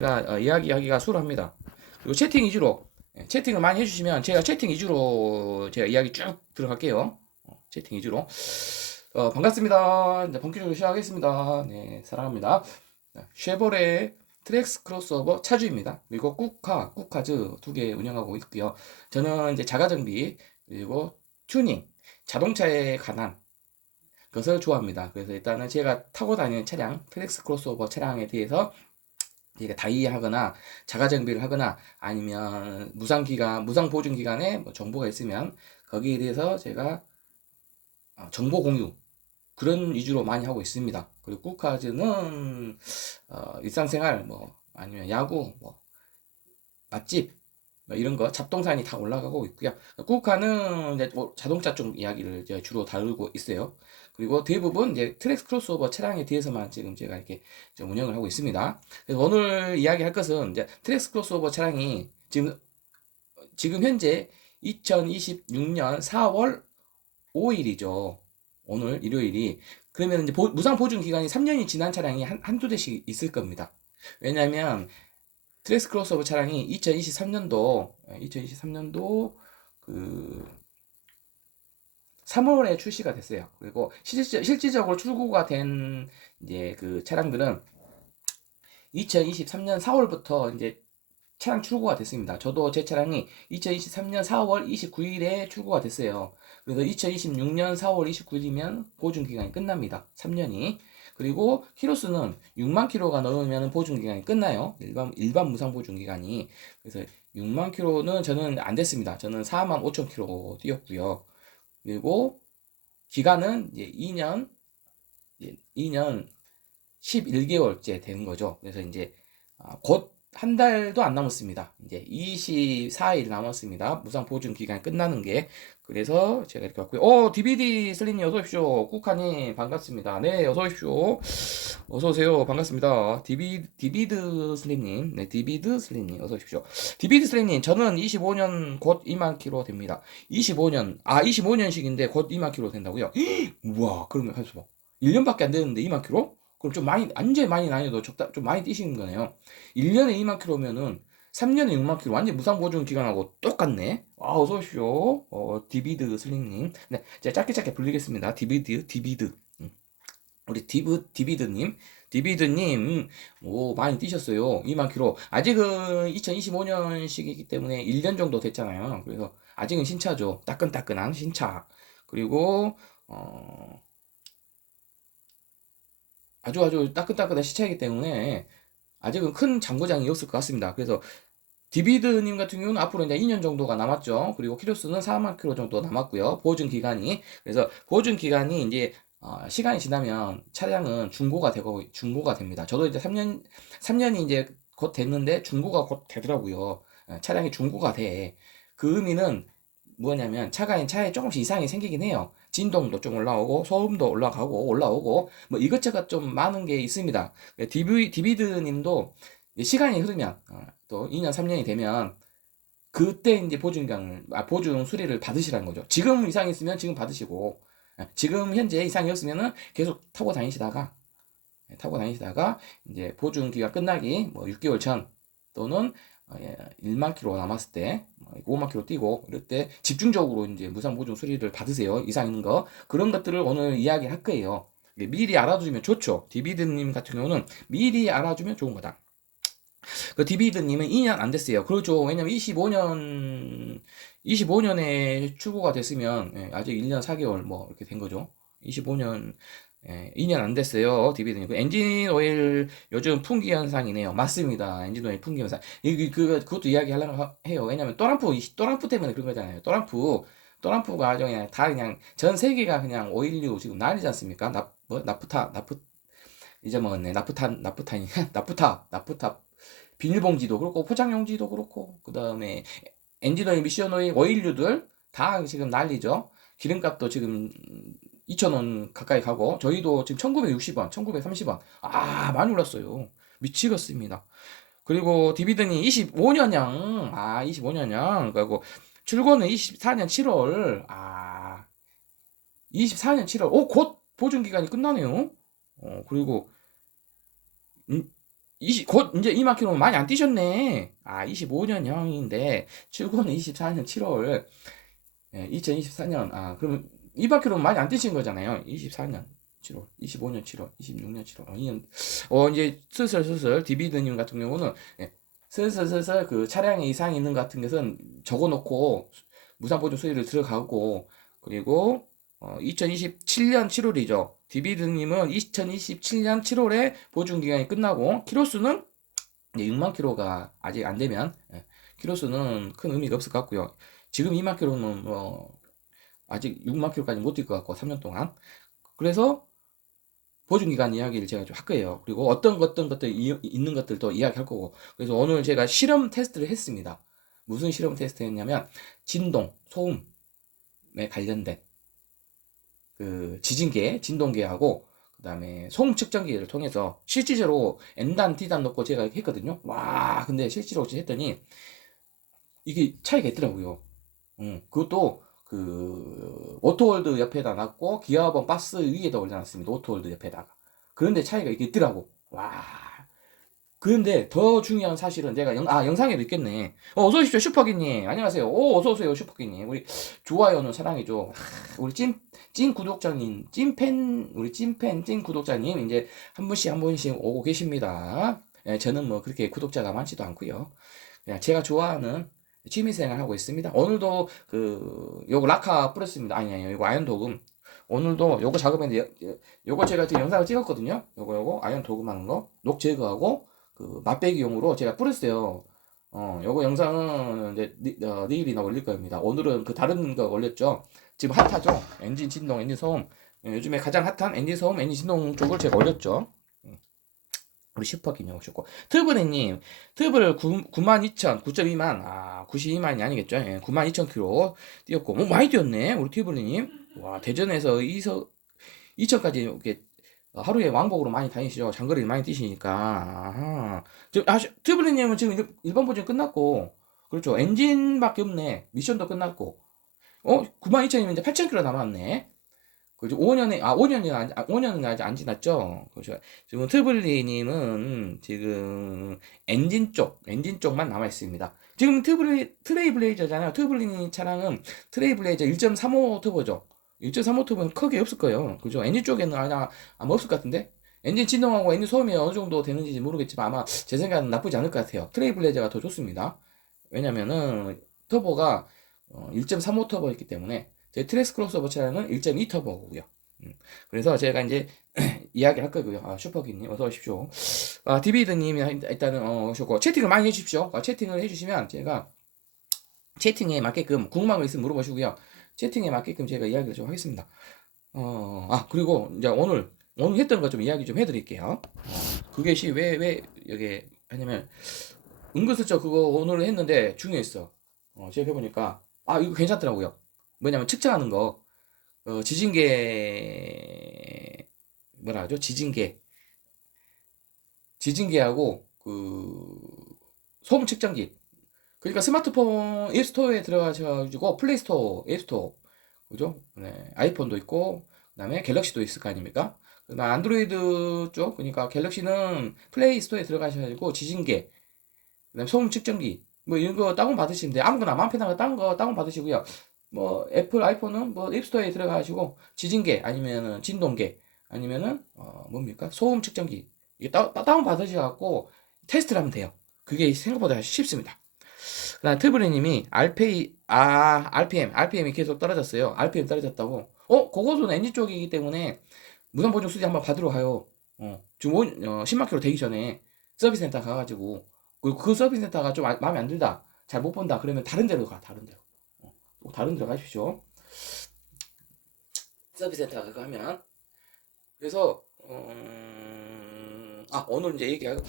이야기하기가 수월합니다. 그리고 채팅 위주로 채팅을 많이 해주시면 제가 채팅 위주로 제가 이야기 쭉 들어갈게요. 채팅 위주로. 반갑습니다. 이제 본격적으로 시작하겠습니다. 네, 사랑합니다. 쉐보레 트랙스 크로스오버 차주입니다. 그리고 쿠카즈 두 개 운영하고 있고요. 저는 이제 자가정비 그리고 튜닝, 자동차에 관한 것을 좋아합니다. 그래서 일단은 제가 타고 다니는 차량, 트랙스 크로스오버 차량에 대해서 이게 다이하거나 자가 정비를 하거나 아니면 무상 보증 기간에 뭐 정보가 있으면 거기에 대해서 제가 정보 공유 그런 위주로 많이 하고 있습니다. 그리고 쿠카즈는 일상생활 뭐 아니면 야구 뭐 맛집 뭐 이런 거 잡동사니 다 올라가고 있고요. 쿠카는 이제 뭐 자동차 쪽 이야기를 이제 주로 다루고 있어요. 그리고 대부분 이제 트랙스 크로스오버 차량에 대해서만 지금 제가 이렇게 운영을 하고 있습니다. 그래서 오늘 이야기할 것은 이제 트랙스 크로스오버 차량이 지금 현재 2026년 4월 5일이죠. 오늘 일요일이. 그러면 이제 무상 보증 기간이 3년이 지난 차량이 한두 대씩 있을 겁니다. 왜냐면 트랙스 크로스오버 차량이 2023년도 그 3월에 출시가 됐어요. 그리고 실질적으로 출고가 된 이제 그 차량들은 2023년 4월부터 이제 차량 출고가 됐습니다. 저도 제 차량이 2023년 4월 29일에 출고가 됐어요. 그래서 2026년 4월 29일이면 보증 기간이 끝납니다. 3년이. 그리고 키로수는 6만 킬로가 넘으면 보증 기간이 끝나요. 일반 무상 보증 기간이. 그래서 6만 킬로는 저는 안 됐습니다. 저는 4만 5천 킬로 뛰었고요. 그리고 기간은 이제 2년 11개월째 되는 거죠. 그래서 이제 곧 한 달도 안 남았습니다. 이제 24일 남았습니다. 무상 보증 기간 끝나는 게. 그래서 제가 이렇게 왔고요. DVD 슬리님 어서 오십시오. 쿠카님 반갑습니다. 네, 어서 오십시오. 어서 오세요. 반갑습니다. 디비드 슬리님. 네, 디비드 슬리님 어서 오십시오. 디비드 슬리님 저는 25년 곧 2만 킬로 됩니다. 25년식인데 곧 2만 킬로 된다고요? 우와, 그러면 하셔 봐. 1년밖에 안 되는데 2만 킬로? 그럼 좀 많이, 완전히 많이 나뉘어도 좀 많이 뛰시는 거네요. 1년에 2만 킬로면은 3년에 6만 킬로 완전 무상 보증 기간하고 똑같네. 어서 오십시오. 디비드 슬링님. 네, 제가 짧게 불리겠습니다. 디비드. 우리 디비드님, 오, 많이 뛰셨어요. 2만 킬로. 아직은 2025년식이기 때문에 1년 정도 됐잖아요. 그래서 아직은 신차죠. 따끈따끈한 신차. 그리고, 아주 따끈따끈한 시차이기 때문에 아직은 큰 장고장이 없을 것 같습니다. 그래서 디비드님 같은 경우는 앞으로 이제 2년 정도가 남았죠. 그리고 키로수는 4만 킬로 정도 남았고요. 보증 기간이. 그래서 보증 기간이 이제 시간이 지나면 차량은 중고가 됩니다. 저도 이제 3년이 이제 곧 됐는데 중고가 곧 되더라고요. 차량이 중고가 돼. 그 의미는 뭐냐면 차에 조금씩 이상이 생기긴 해요. 진동도 좀 올라오고 소음도 올라오고 뭐 이것저것 좀 많은 게 있습니다. 디비드님도 시간이 흐르면 또 2년 3년이 되면 그때 이제 보증 수리를 받으시라는 거죠. 지금 이상이 있으면 지금 받으시고 지금 현재 이상이 없으면은 계속 타고 다니시다가 이제 보증 기간 끝나기 뭐 6개월 전 또는 1만 킬로 남았을 때 5만 킬로 뛰고 이럴 때 집중적으로 이제 무상 보증 수리를 받으세요. 이상 있는 거 그런 것들을 오늘 이야기할 거예요. 미리 알아두면 좋죠. 디비드님 같은 경우는 미리 알아주면 좋은 거다. 그 디비드님은 2년 안 됐어요. 그렇죠. 왜냐면 25년에 출고가 됐으면 아직 1년 4개월 뭐 이렇게 된 거죠. 25년 2년 안 됐어요. 디비드님. 그 엔진 오일 요즘 풍기 현상이네요. 맞습니다. 엔진 오일 풍기 현상. 그것도 이야기하려고 해요. 왜냐면 또람프 때문에 그런 거잖아요. 또람프가 아주 그냥 다 그냥 전 세계가 그냥 오일류 지금 난리지 않습니까? 잊어먹었네. 나프탄이 나프타 비닐봉지도 그렇고 포장용지도 그렇고 그 다음에 엔진오일, 미션오일, 오일류들 다 지금 난리죠. 기름값도 지금 2,000원 가까이 가고 저희도 지금 1960원, 1930원 많이 올랐어요. 미치겠습니다. 그리고 디비든이 25년형 25년형 그리고 출고는 24년 7월 24년 7월 곧 보증기간이 끝나네요. 그리고 곧 이제 2만 킬로면 많이 안 뛰셨네. 아, 25년형인데 출고는 24년 7월. 예, 2024년. 아, 그러면 2만 킬로면 많이 안 뛰신 거잖아요. 24년 7월, 25년 7월, 26년 7월. 2년. 이제 슬슬 디비드님 같은 경우는 예, 슬슬 그 차량에 이상이 있는 것 같은 것은 적어놓고 무상보증 수리를 들어가고, 그리고 2027년 7월이죠. 디비드님은 2027년 7월에 보증 기간이 끝나고 키로수는 이제 6만 킬로가 아직 안 되면 예, 키로수는 큰 의미가 없을 것 같고요. 지금 2만 킬로는 아직 6만 킬로까지 못 뛸 것 같고 3년 동안. 그래서 보증 기간 이야기를 제가 좀 할 거예요. 그리고 어떤 것들 있는 것들도 이야기할 거고. 그래서 오늘 제가 실험 테스트를 했습니다. 무슨 실험 테스트 했냐면 진동, 소음에 관련된 그 지진계, 진동계하고 그다음에 소음 측정기를 통해서 실질적으로 N단, D단 놓고 제가 했거든요. 와, 근데 실제로 했더니 이게 차이가 있더라고요. 그것도 그 오토월드 옆에다 놨고 기아번 박스 위에다 올려놨습니다. 오토월드 옆에다가. 그런데 차이가 이게 있더라고. 와. 그런데 더 중요한 사실은 제가 영상에도 있겠네. 어서 오십시오, 슈퍼기님. 안녕하세요. 어서 오세요, 슈퍼기님. 우리 좋아요는 사랑이죠. 우리 찐 구독자님, 우리 찐 구독자님, 이제 한 분씩 오고 계십니다. 예, 저는 뭐 그렇게 구독자가 많지도 않고요. 그냥 제가 좋아하는 취미생활 하고 있습니다. 오늘도 요거 라카 뿌렸습니다. 아니에요, 이거 아연 도금. 오늘도 요거 작업했는데 요거 제가 지금 영상을 찍었거든요. 요거 아연 도금하는 거, 녹 제거하고 그 맛배기용으로 제가 뿌렸어요. 요거 영상은 이제 내일이나 올릴 겁니다. 오늘은 그 다른 거 올렸죠. 지금 핫하죠. 엔진 진동, 엔진 소음. 요즘에 가장 핫한 엔진 소음, 엔진 진동 쪽을 제가 올렸죠. 우리 슈퍼기님 오셨고, 트브레님, 트브를 92,000, 9.2만, 92만이 아니겠죠? 예, 92,000km 뛰었고, 많이 뛰었네, 우리 트브레님. 와, 대전에서 2천까지 이렇게 하루에 왕복으로 많이 다니시죠? 장거리를 많이 뛰시니까. 아하. 트브레님은 지금 일반 보증 끝났고, 그렇죠. 엔진밖에 없네. 미션도 끝났고, 92,000이면 이제 8,000km 남았네. 그죠? 5년은 아직 안 지났죠? 그죠? 지금 트블리님은 지금 엔진 쪽만 남아 있습니다. 지금 트레이블레이저잖아요. 트블리님 차량은 트레이블레이저 1.35 터보죠. 1.35 터보는 크게 없을 거예요. 그죠? 엔진 쪽에는 아마 없을 것 같은데? 엔진 진동하고 엔진 소음이 어느 정도 되는지 모르겠지만 아마 제 생각은 나쁘지 않을 것 같아요. 트레이블레이저가 더 좋습니다. 왜냐면은 터보가 1.35 터보였기 때문에 제 트레스 크로스오버 차량은 1.2 터보고요. 그래서 제가 이제 이야기 할 거고요. 슈퍼기님 어서 오십시오. 디비드님이 일단은 오셨고 채팅을 많이 해주십시오. 채팅을 해주시면 제가 채팅에 맞게끔 궁금한 거 있으면 물어보시고요. 채팅에 맞게끔 제가 이야기를 좀 하겠습니다. 그리고 이제 오늘 했던 거 좀 이야기 좀 해드릴게요. 그것이 왜 여기 하냐면 은근슬쩍 그거 오늘 했는데 중요했어. 제가 해보니까 이거 괜찮더라고요. 뭐냐면 측정하는 거. 지진계 뭐라 하죠? 지진계하고 그 소음 측정기. 그러니까 스마트폰 앱스토어에 들어가셔가지고 플레이스토어, 앱스토어, 그죠? 네, 아이폰도 있고 그다음에 갤럭시도 있을 거 아닙니까? 그다음 안드로이드 쪽, 그러니까 갤럭시는 플레이스토어에 들어가셔가지고 지진계, 그다음에 소음 측정기 뭐 이런 거 다운 받으시면 돼요. 아무거나 마음 편한 거 다운 받으시고요. 뭐 애플 아이폰은 뭐 앱스토어에 들어가시고 지진계 아니면은 진동계 아니면은 뭡니까 소음 측정기 이게 다운 받으셔갖고 테스트를 하면 돼요. 그게 생각보다 쉽습니다. 그다음 트브리님이 RPM이 계속 떨어졌어요. RPM 떨어졌다고. 그것은 엔진 쪽이기 때문에 무선 보증 수리 한번 받으러 가요. 지금 10만 킬로 되기 전에 서비스 센터 가가지고 그 서비스 센터가 좀 마음에 안 들다, 잘 못 본다 그러면 다른 데로 가. 다른 데로. 꼭 다른 데로 가십시오. 서비스 센터 가면. 그래서 오늘 이제 얘기하고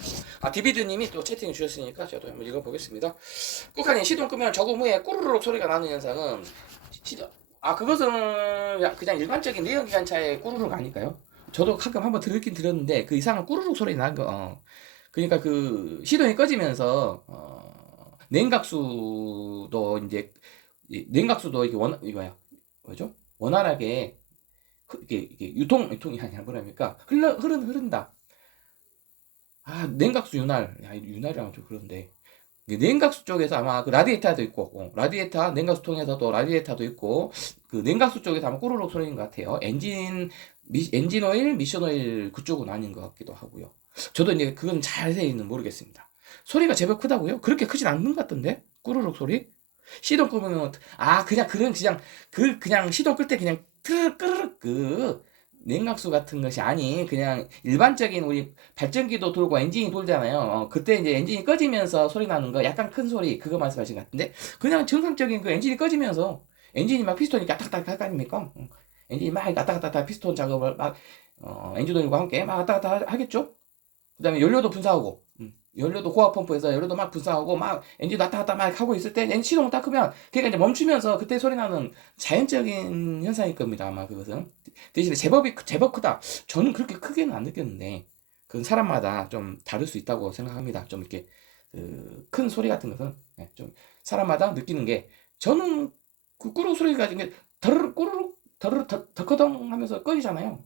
디비드님이 또 채팅 주셨으니까 저도 한번 읽어보겠습니다. 국한이 시동 끄면 저금 후에 꾸르륵 소리가 나는 현상은 그것은 그냥 일반적인 내연기관차의 꾸르륵 아닐까요? 저도 가끔 한번 들었긴 들었는데 그 이상한 꾸르륵 소리 나는 거. 그러니까 그 시동이 꺼지면서 냉각수도 이제 이게 이거야 뭐죠? 원활하게 이게 유통이 아니라 뭐랍니까? 흐른다. 냉각수 윤활. 야, 윤활이라면 좀 그런데. 냉각수 쪽에서 아마 그 라디에이터도 있고, 라디에이터, 냉각수 통해서도 라디에이터도 있고, 그 냉각수 쪽에서 아마 꾸르륵 소리인 것 같아요. 엔진 오일, 미션 오일 그쪽은 아닌 것 같기도 하고요. 저도 이제 그건 자세히는 모르겠습니다. 소리가 제법 크다고요? 그렇게 크진 않는 것 같던데? 꾸르륵 소리? 시동 끄면, 그냥 시동 끌 때 그냥 트르륵 끄르륵 냉각수 같은 것이 아닌 그냥 일반적인 우리 발전기도 돌고 엔진이 돌잖아요. 그때 이제 엔진이 꺼지면서 소리 나는 거 약간 큰 소리 그거 말씀하신 것 같은데 그냥 정상적인 그 엔진이 꺼지면서 엔진이 막 피스톤이 까딱까딱 할 거 아닙니까? 엔진이 막 왔다 갔다 피스톤 작업을 막 엔진 오일과 함께 막 왔다 갔다 하겠죠? 그다음에 연료도 분사하고 연료도 고압 펌프에서 연료도 막 분사하고 막 엔진 왔다 갔다 막 하고 있을 때 엔진 시동을 딱 끄면 그러니까 이제 멈추면서 그때 소리 나는 자연적인 현상일 겁니다. 아마 그것은 대신에 제법 크다. 저는 그렇게 크게는 안 느꼈는데 그건 사람마다 좀 다를 수 있다고 생각합니다. 좀 이렇게 큰 소리 같은 것은 좀 사람마다 느끼는 게 저는 그 꾸르륵 소리가 이게 더르륵 꾸르륵 더르륵 덕커덩 하면서 꺼지잖아요.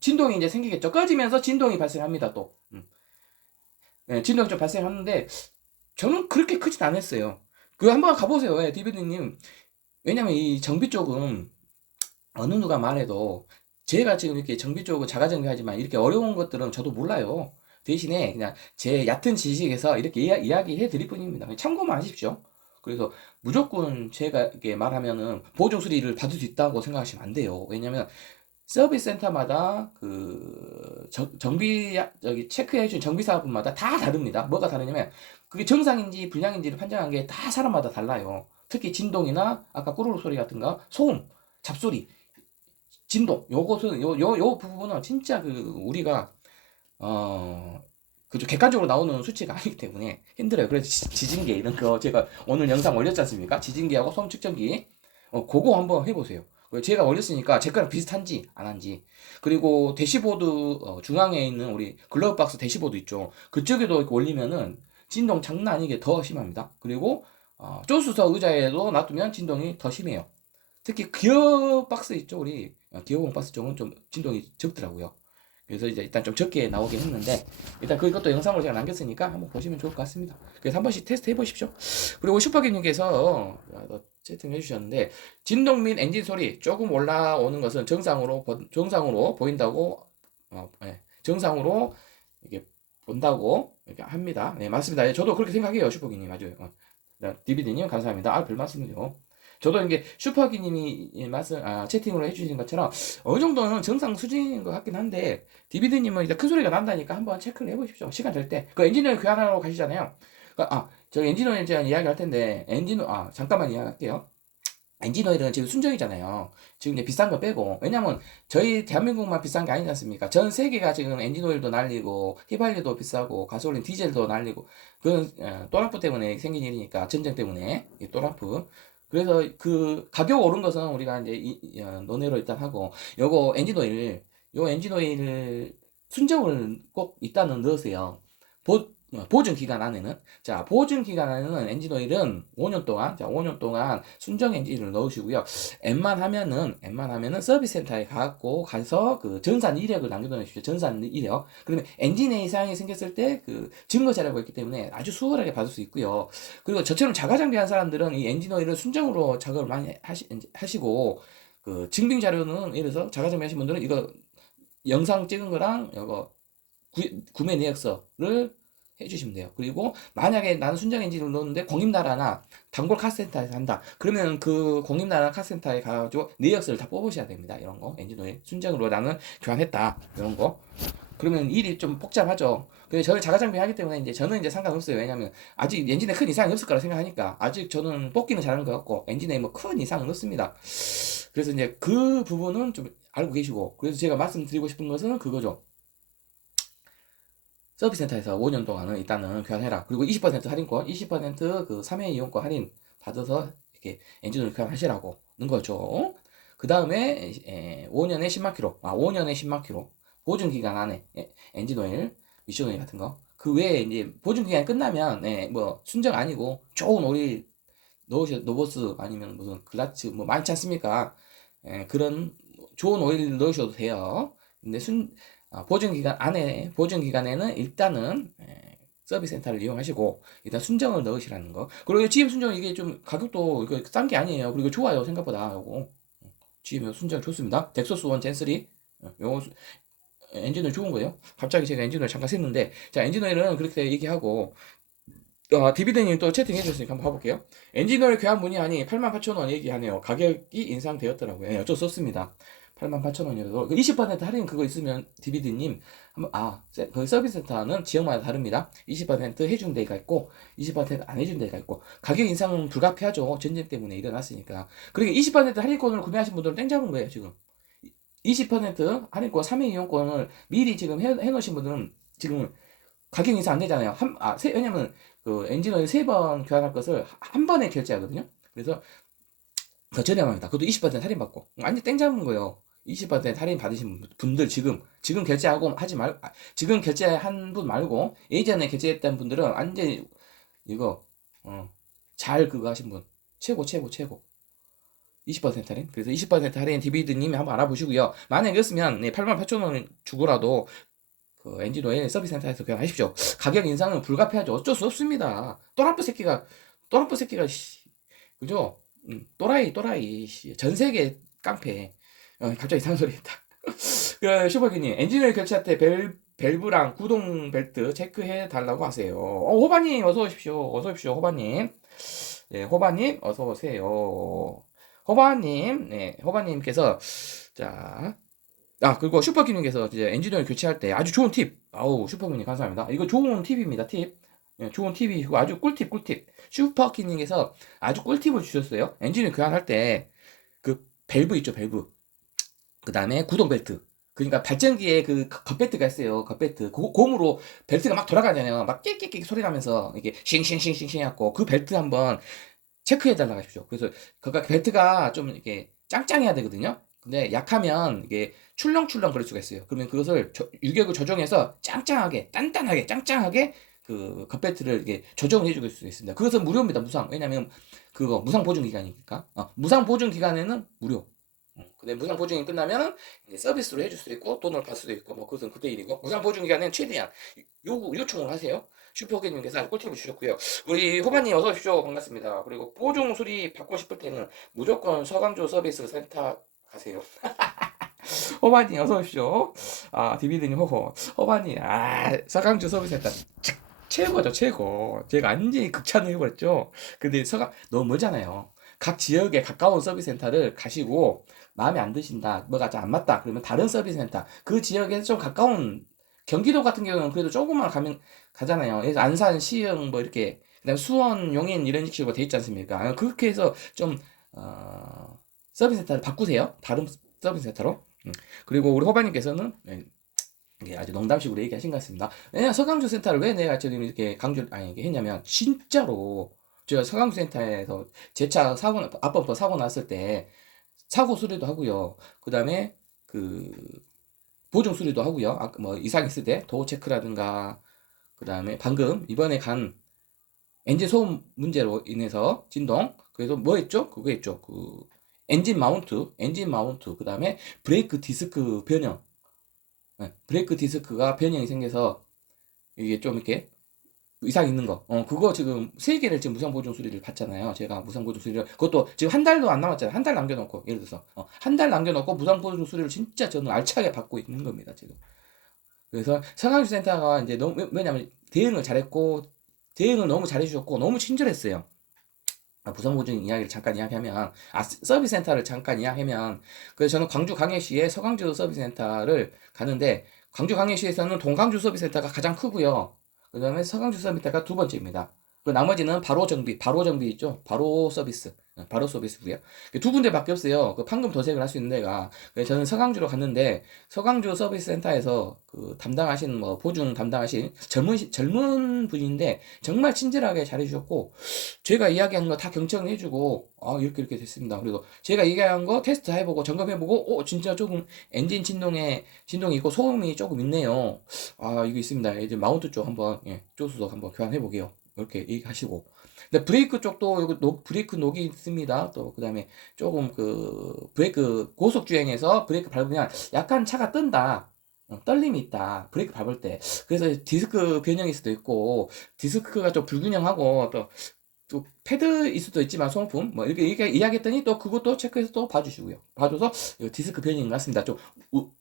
진동이 이제 생기겠죠. 꺼지면서 진동이 발생합니다. 또 진동이 좀 발생하는데 저는 그렇게 크진 않았어요. 그 한번 가보세요. 디비드님. 왜냐면 이 정비 쪽은 어느 누가 말해도 제가 지금 이렇게 정비 쪽은 자가정비하지만 이렇게 어려운 것들은 저도 몰라요. 대신에 그냥 제 얕은 지식에서 이렇게 이야기해 드릴 뿐입니다. 참고만 하십시오. 그래서 무조건 제가 이렇게 말하면은 보조 수리를 받을 수 있다고 생각하시면 안 돼요. 왜냐면 서비스 센터마다 정비 저기 체크해 준 정비사분마다 다 다릅니다. 뭐가 다르냐면 그게 정상인지 불량인지를 판정하는 게 다 사람마다 달라요. 특히 진동이나 아까 꾸르륵 소리 같은 거, 소음, 잡소리, 진동 요것은 요 부분은 진짜 우리가 그죠 객관적으로 나오는 수치가 아니기 때문에 힘들어요. 그래서 지진계 이런 거 제가 오늘 영상 올렸지 않습니까? 지진계하고 소음 측정기 그거 한번 해보세요. 제가 올렸으니까 제 거랑 비슷한지 안 한지 그리고 대시보드 중앙에 있는 우리 글러브박스 대시보드 있죠. 그쪽에도 이렇게 올리면은 진동 장난 아니게 더 심합니다. 그리고 조수석 의자에도 놔두면 진동이 더 심해요. 특히 기어 박스 있죠, 우리 기어봉 박스 쪽은 좀 진동이 적더라고요. 그래서 이제 일단 좀 적게 나오긴 했는데 일단 그것도 영상으로 제가 남겼으니까 한번 보시면 좋을 것 같습니다. 그래서 한 번씩 테스트 해보십시오. 그리고 슈퍼기님께서 채팅해 주셨는데 진동 및 엔진 소리 조금 올라오는 것은 정상으로 보인다고 정상으로 이게 본다고 이렇게 합니다. 네 맞습니다. 저도 그렇게 생각해요, 슈퍼기님 아주. DBD님 감사합니다. 별 말씀을요. 저도 이게 슈퍼기님이 채팅으로 해주신 것처럼 어느 정도는 정상 수준인 것 같긴 한데 디비드님은 이제 큰 소리가 난다니까 한번 체크를 해보십시오. 시간 될 때. 그 엔진오일 교환하러 가시잖아요. 저 엔진오일 제가 이야기할 텐데 잠깐만 이야기할게요. 엔진오일은 지금 순정이잖아요. 지금 이제 비싼 거 빼고. 왜냐면 저희 대한민국만 비싼 게 아니지 않습니까? 전 세계가 지금 엔진오일도 날리고 휘발유도 비싸고 가솔린 디젤도 날리고 그건 또람프 때문에 생긴 일이니까 전쟁 때문에 또람프. 그래서 그 가격 오른 것은 우리가 이제 논외로 일단 하고 요거 엔진오일 순정을 꼭 일단은 넣으세요. 보증 기간 안에는 보증 기간 안에는 엔진 오일은 5년 동안 5년 동안 순정 엔진을 넣으시고요. 웬만하면은 서비스 센터에 가서 그 전산 이력을 남겨둬 주십시오. 전산 이력. 그러면 엔진에 이상이 생겼을 때 그 증거 자료가 있기 때문에 아주 수월하게 받을 수 있고요. 그리고 저처럼 자가 장비한 사람들은 이 엔진 오일을 순정으로 작업을 많이 하시고 그 증빙 자료는 예를 들어서 자가 장비하신 분들은 이거 영상 찍은 거랑 이거 구매 내역서를 해주시면 돼요. 그리고 만약에 나는 순정 엔진을 넣었는데 공임나라나 단골 카센터에서 한다. 그러면 그 공임나라 카센터에 가가지고 내역서를 다 뽑으셔야 됩니다. 이런 거 엔진오일 순정으로 나는 교환했다. 이런 거. 그러면 일이 좀 복잡하죠. 근데 저는 자가장비 하기 때문에 저는 이제 상관없어요. 왜냐면 아직 엔진에 큰 이상이 없을 거라 생각하니까 아직 저는 뽑기는 잘하는 것 같고 엔진에 뭐 큰 이상은 없습니다. 그래서 이제 그 부분은 좀 알고 계시고 그래서 제가 말씀드리고 싶은 것은 그거죠. 서비스 센터에서 5년 동안은 일단은 교환해라. 그리고 20% 할인권, 20%그 3회 이용권 할인 받아서 이렇게 엔진오일 교환하시라고 는 거죠. 그 다음에 5년에 10만 킬로, 5년에 10만 킬로 보증 기간 안에 엔진오일, 미션오일 같은 거. 그 외에 이제 보증 기간이 끝나면 뭐 순정 아니고 좋은 오일 노보스 아니면 무슨 글라츠 뭐 많지 않습니까? 그런 좋은 오일 넣으셔도 돼요. 근데 보증 기간에는 일단은 서비스 센터를 이용하시고 일단 순정을 넣으시라는 거. 그리고 GM 순정 이게 좀 가격도 이거 싼 게 아니에요. 그리고 좋아요 생각보다. 요거 GM 순정 좋습니다. 덱소스 1 젠 3. 요거 엔진오일 좋은 거예요. 갑자기 제가 엔진오일 잠깐 샜는데, 자, 엔진오일은 그렇게 얘기하고, 디비드님 또 채팅해 주셨으니까 한번 봐볼게요. 엔진오일 교환 문의하니 88,000원 얘기하네요. 가격이 인상되었더라고요. 예, 어쩔 수 없습니다. 88,000원이라도 20% 할인 그거 있으면 디비드님 한번 그 서비스 센터는 지역마다 다릅니다. 20% 해준 데가 있고 20%안 해준 데가 있고 가격 인상은 불가피하죠. 전쟁 때문에 일어났으니까. 그리고 20% 할인권을 구매하신 분들은 땡 잡은 거예요 지금. 20% 할인권 3회 이용권을 미리 지금 해놓으신 분들은 지금 가격 인상 안 되잖아요. 왜냐면 그 엔진오일 3번 교환할 것을 한 번에 결제하거든요. 그래서 더 저렴합니다. 그것도 20% 할인 받고. 완전 땡 잡은 거예요. 20% 할인 받으신 분들 지금 결제하고 지금 결제한 분 말고 예전에 결제했던 분들은 완전 이거 잘 그거 하신 분 최고. 20% 할인. 그래서 20% 할인 디비드님이 한번 알아보시고요. 만약에 그렇으면 88,000원 주고라도 그 엔진오일 서비스 센터에서 그냥 하십시오. 가격 인상은 불가피하죠. 어쩔 수 없습니다. 또라프 새끼가 그죠? 또라이 전 세계 깡패. 갑자기 이상한 소리 했다. 그 슈퍼기님 엔진오일 교체할 때 밸브랑 구동 벨트 체크해 달라고 하세요. 호바님 어서 오십시오. 호바님. 네, 호바님 어서 오세요. 호바님께서 자, 그리고 슈퍼기님께서 이제 엔지니어 교체할 때 아주 좋은 팁. 슈퍼기님 감사합니다. 이거 좋은 팁입니다. 팁. 예, 좋은 팁이고 아주 꿀팁. 슈퍼기님께서 아주 꿀팁을 주셨어요. 엔지니어 교환할 때 그 밸브 있죠, 밸브. 그 다음에 구동 벨트. 그러니까 발전기에 그 겉벨트가 있어요. 겉벨트. 고무로 벨트가 막 돌아가잖아요. 막 깨깨깨 소리 나면서 이게 싱싱싱싱싱 해갖고 그 벨트 한번 체크해 달라고 하십시오. 그래서 그 벨트가 좀 이렇게 짱짱해야 되거든요. 근데 약하면 이게 출렁출렁 그럴 수가 있어요. 그러면 그것을 유격을 조정해서 단단하게 짱짱하게 그 겉벨트를 이렇게 조정을 해줄 수 있습니다. 그것은 무료입니다. 무상. 왜냐면 그거 무상 보증 기간이니까. 무상 보증 기간에는 무료. 근데 무상 보증이 끝나면은 이제 서비스로 해줄 수도 있고 돈을 받을 수도 있고 뭐 그것은 그때 일이고 무상 보증 기간에는 최대한 요청을 하세요. 슈퍼게님께서 꿀팁을 주셨고요. 우리 호반님 어서 오십시오. 반갑습니다. 그리고 보증 수리 받고 싶을 때는 무조건 서강조 서비스 센터 가세요. 호반님 어서 오십시오. 디비드님 호반님 서강조 서비스 센터 최고죠 최고. 제가 완전히 극찬을 해버렸죠. 근데 너무 멀잖아요. 각 지역에 가까운 서비스 센터를 가시고 마음에 안 드신다, 뭐가 좀 안 맞다, 그러면 다른 서비스 센터, 그 지역에 좀 가까운 경기도 같은 경우는 그래도 조금만 가잖아요. 그래서 안산, 시흥 뭐 이렇게 그다음 수원, 용인 이런 식으로 돼 있지 않습니까? 그렇게 해서 좀 서비스 센터를 바꾸세요. 다른 서비스 센터로. 그리고 우리 호바님께서는 이게 아주 농담식으로 얘기하신 것 같습니다. 왜냐 서강조 센터를 왜 내가 지금 이렇게 이게 했냐면 진짜로 제가 서강조 센터에서 제 차 앞범퍼 사고 났을 때 사고 수리도 하고요. 그 다음에 그 보증 수리도 하고요. 뭐 이상 있을 때 도어 체크라든가 그 다음에 방금 이번에 간 엔진 소음 문제로 인해서 진동. 그래서 뭐 했죠? 그거 했죠. 그 엔진 마운트 그 다음에 브레이크 디스크 변형. 브레이크 디스크가 변형이 생겨서 이게 좀 이렇게 이상 있는 거. 그거 지금 3개를 지금 무상 보증 수리를 받잖아요. 제가 무상 보증 수리를 그것도 지금 한 달도 안 남았잖아요. 한 달 남겨놓고 예를 들어서 한 달 남겨놓고 무상 보증 수리를 진짜 저는 알차게 받고 있는 겁니다. 지금. 그래서 서강주 센터가 이제 너무 왜냐면 대응을 너무 잘해주셨고 너무 친절했어요. 무상 보증 이야기를 잠깐 이야기하면 서비스 센터를 잠깐 이야기하면 그래서 저는 광주 광해시의 서강주 서비스 센터를 가는데 광주 광해시에서는 동강주 서비스 센터가 가장 크고요. 그 다음에 서강주 서비스 센터가 두 번째입니다. 그 나머지는 바로 정비 있죠. 바로 서비스고요. 두 군데밖에 없어요. 그 판금 도색을 할 수 있는 데가. 그래서 저는 서강주로 갔는데 서강주 서비스 센터에서 그 담당하신 뭐 보증 담당하신 젊은 분인데 정말 친절하게 잘해주셨고 제가 이야기한 거 다 경청을 해주고 이렇게 됐습니다. 그리고 제가 얘기한 거 테스트 해보고 점검해보고 진짜 조금 엔진 진동이 있고 소음이 조금 있네요. 이거 있습니다. 이제 마운트 쪽 한번 조수석 한번 교환해보게요. 이렇게 얘기하시고 근데 브레이크 쪽도 이거 브레이크 녹이 있습니다. 또 그다음에 조금 그 브레이크 고속 주행에서 브레이크 밟으면 약간 차가 뜬다. 떨림이 있다. 브레이크 밟을 때. 그래서 디스크 변형일 수도 있고, 디스크가 좀 불균형하고, 또 패드일 수도 있지만 소모품 뭐 이렇게 이야기했더니 또 그것도 체크해서 또 봐주시고요. 봐줘서 이거 디스크 변형인 것 같습니다. 좀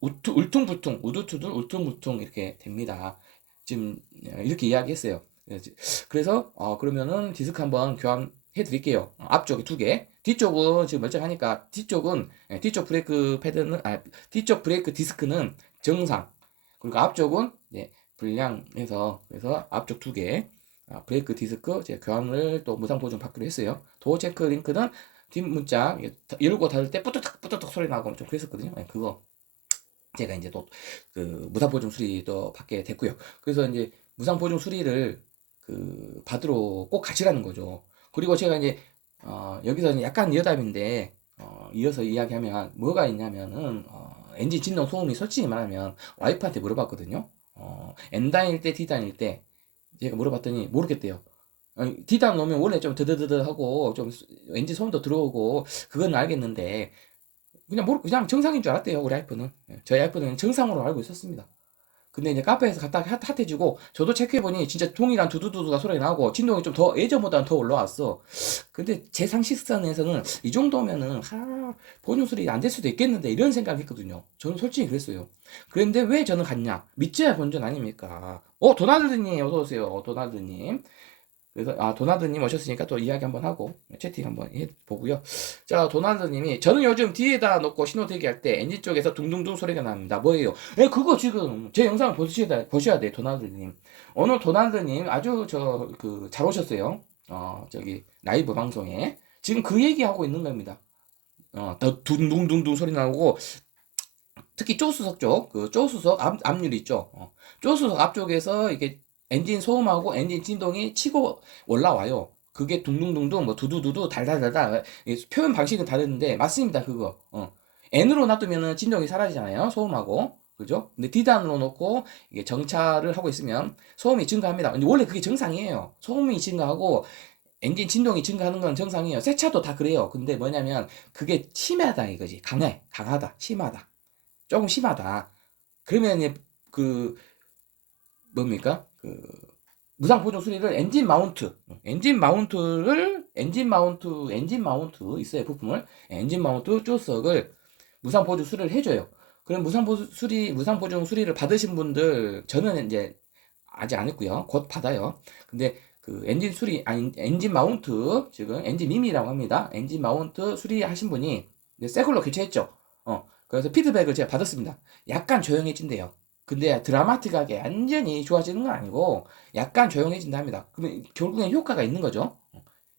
울퉁불퉁 우두투두 울퉁불퉁 이렇게 됩니다. 지금 이렇게 이야기했어요. 그래서 그러면은 디스크 한번 교환해 드릴게요. 앞쪽에 두 개, 뒤쪽은 지금 멀쩡하니까 뒤쪽은 뒤쪽 브레이크 패드는 뒤쪽 브레이크 디스크는 정상, 그리고 앞쪽은 불량해서 그래서 앞쪽 두 개. 브레이크 디스크 제가 교환을 또 무상 보증 받기로 했어요. 도어 체크 링크는 뒷문짝 열고 닫을 때 뿌뚝뚝 뿌뚝뚝 소리 나고 좀 그랬었거든요. 그거 제가 이제 또 그 무상 보증 수리 또 받게 됐고요. 그래서 이제 무상 보증 수리를 그 받으러 꼭 가시라는 거죠. 그리고 제가 이제 여기서 약간 이어답인데 이어서 이야기하면 뭐가 있냐면은 엔진 진동 소음이 솔직히 말하면 와이프한테 물어봤거든요. N단일 때 D단일 때 제가 물어봤더니 모르겠대요. D단 넣으면 원래 좀 드드드드 하고 좀 엔진 소음도 들어오고 그건 알겠는데 그냥 정상인 줄 알았대요. 우리 와이프는. 저희 와이프는 정상으로 알고 있었습니다. 근데 이제 카페에서 갖다 핫해지고 저도 체크해보니 진짜 동일한 두두두두가 소리가 나고 진동이 좀 더 예전보다는 더 올라왔어. 근데 제 상식선에서는 이 정도면은 보증 수리 안 될 수도 있겠는데 이런 생각을 했거든요. 저는 솔직히 그랬어요. 그런데 왜 저는 갔냐? 믿져야 본전 아닙니까? 도나드님 어서 오세요. 도나드님. 그래서 도나드님 오셨으니까 또 이야기 한번 하고 채팅 한번 해보고요. 자, 도나드님이 저는 요즘 뒤에다 놓고 신호 대기할 때 엔진 쪽에서 둥둥둥 소리가 납니다. 뭐예요? 그거 지금 제 영상을 보셔야 돼요. 도나드님. 오늘 도나드님 아주 잘 오셨어요. 저기 라이브 방송에 지금 그 얘기하고 있는 겁니다. 더 둥둥둥둥 소리 나고 특히 쪼수석 쪽, 그 쪼수석 앞유리 있죠. 쪼수석 앞쪽에서 이게 엔진 소음하고 엔진 진동이 치고 올라와요. 그게 둥둥둥둥 뭐 두두두두 달달달달 표현 방식은 다른데 맞습니다. 그거. N으로 놔두면은 진동이 사라지잖아요. 소음하고. 그죠? 근데 D단으로 놓고 이게 정차를 하고 있으면 소음이 증가합니다. 근데 원래 그게 정상이에요. 소음이 증가하고 엔진 진동이 증가하는 건 정상이에요. 새 차도 다 그래요. 근데 뭐냐면 그게 심하다 이거지. 강하다, 심하다. 조금 심하다. 그러면 이제 그 뭡니까? 그 무상 보조 수리를 엔진 마운트 있어요. 부품을 엔진 마운트 조석을 무상 보조 수리를 해줘요. 그럼 무상 보조 수리를 받으신 분들 저는 이제 아직 안 했고요. 곧 받아요. 근데 그 엔진 마운트 지금 엔진 미미라고 합니다. 엔진 마운트 수리하신 분이 새 걸로 교체했죠. 그래서 피드백을 제가 받았습니다. 약간 조용해진대요. 근데 드라마틱하게 완전히 좋아지는 건 아니고 약간 조용해진다 합니다. 그러면 결국엔 효과가 있는 거죠.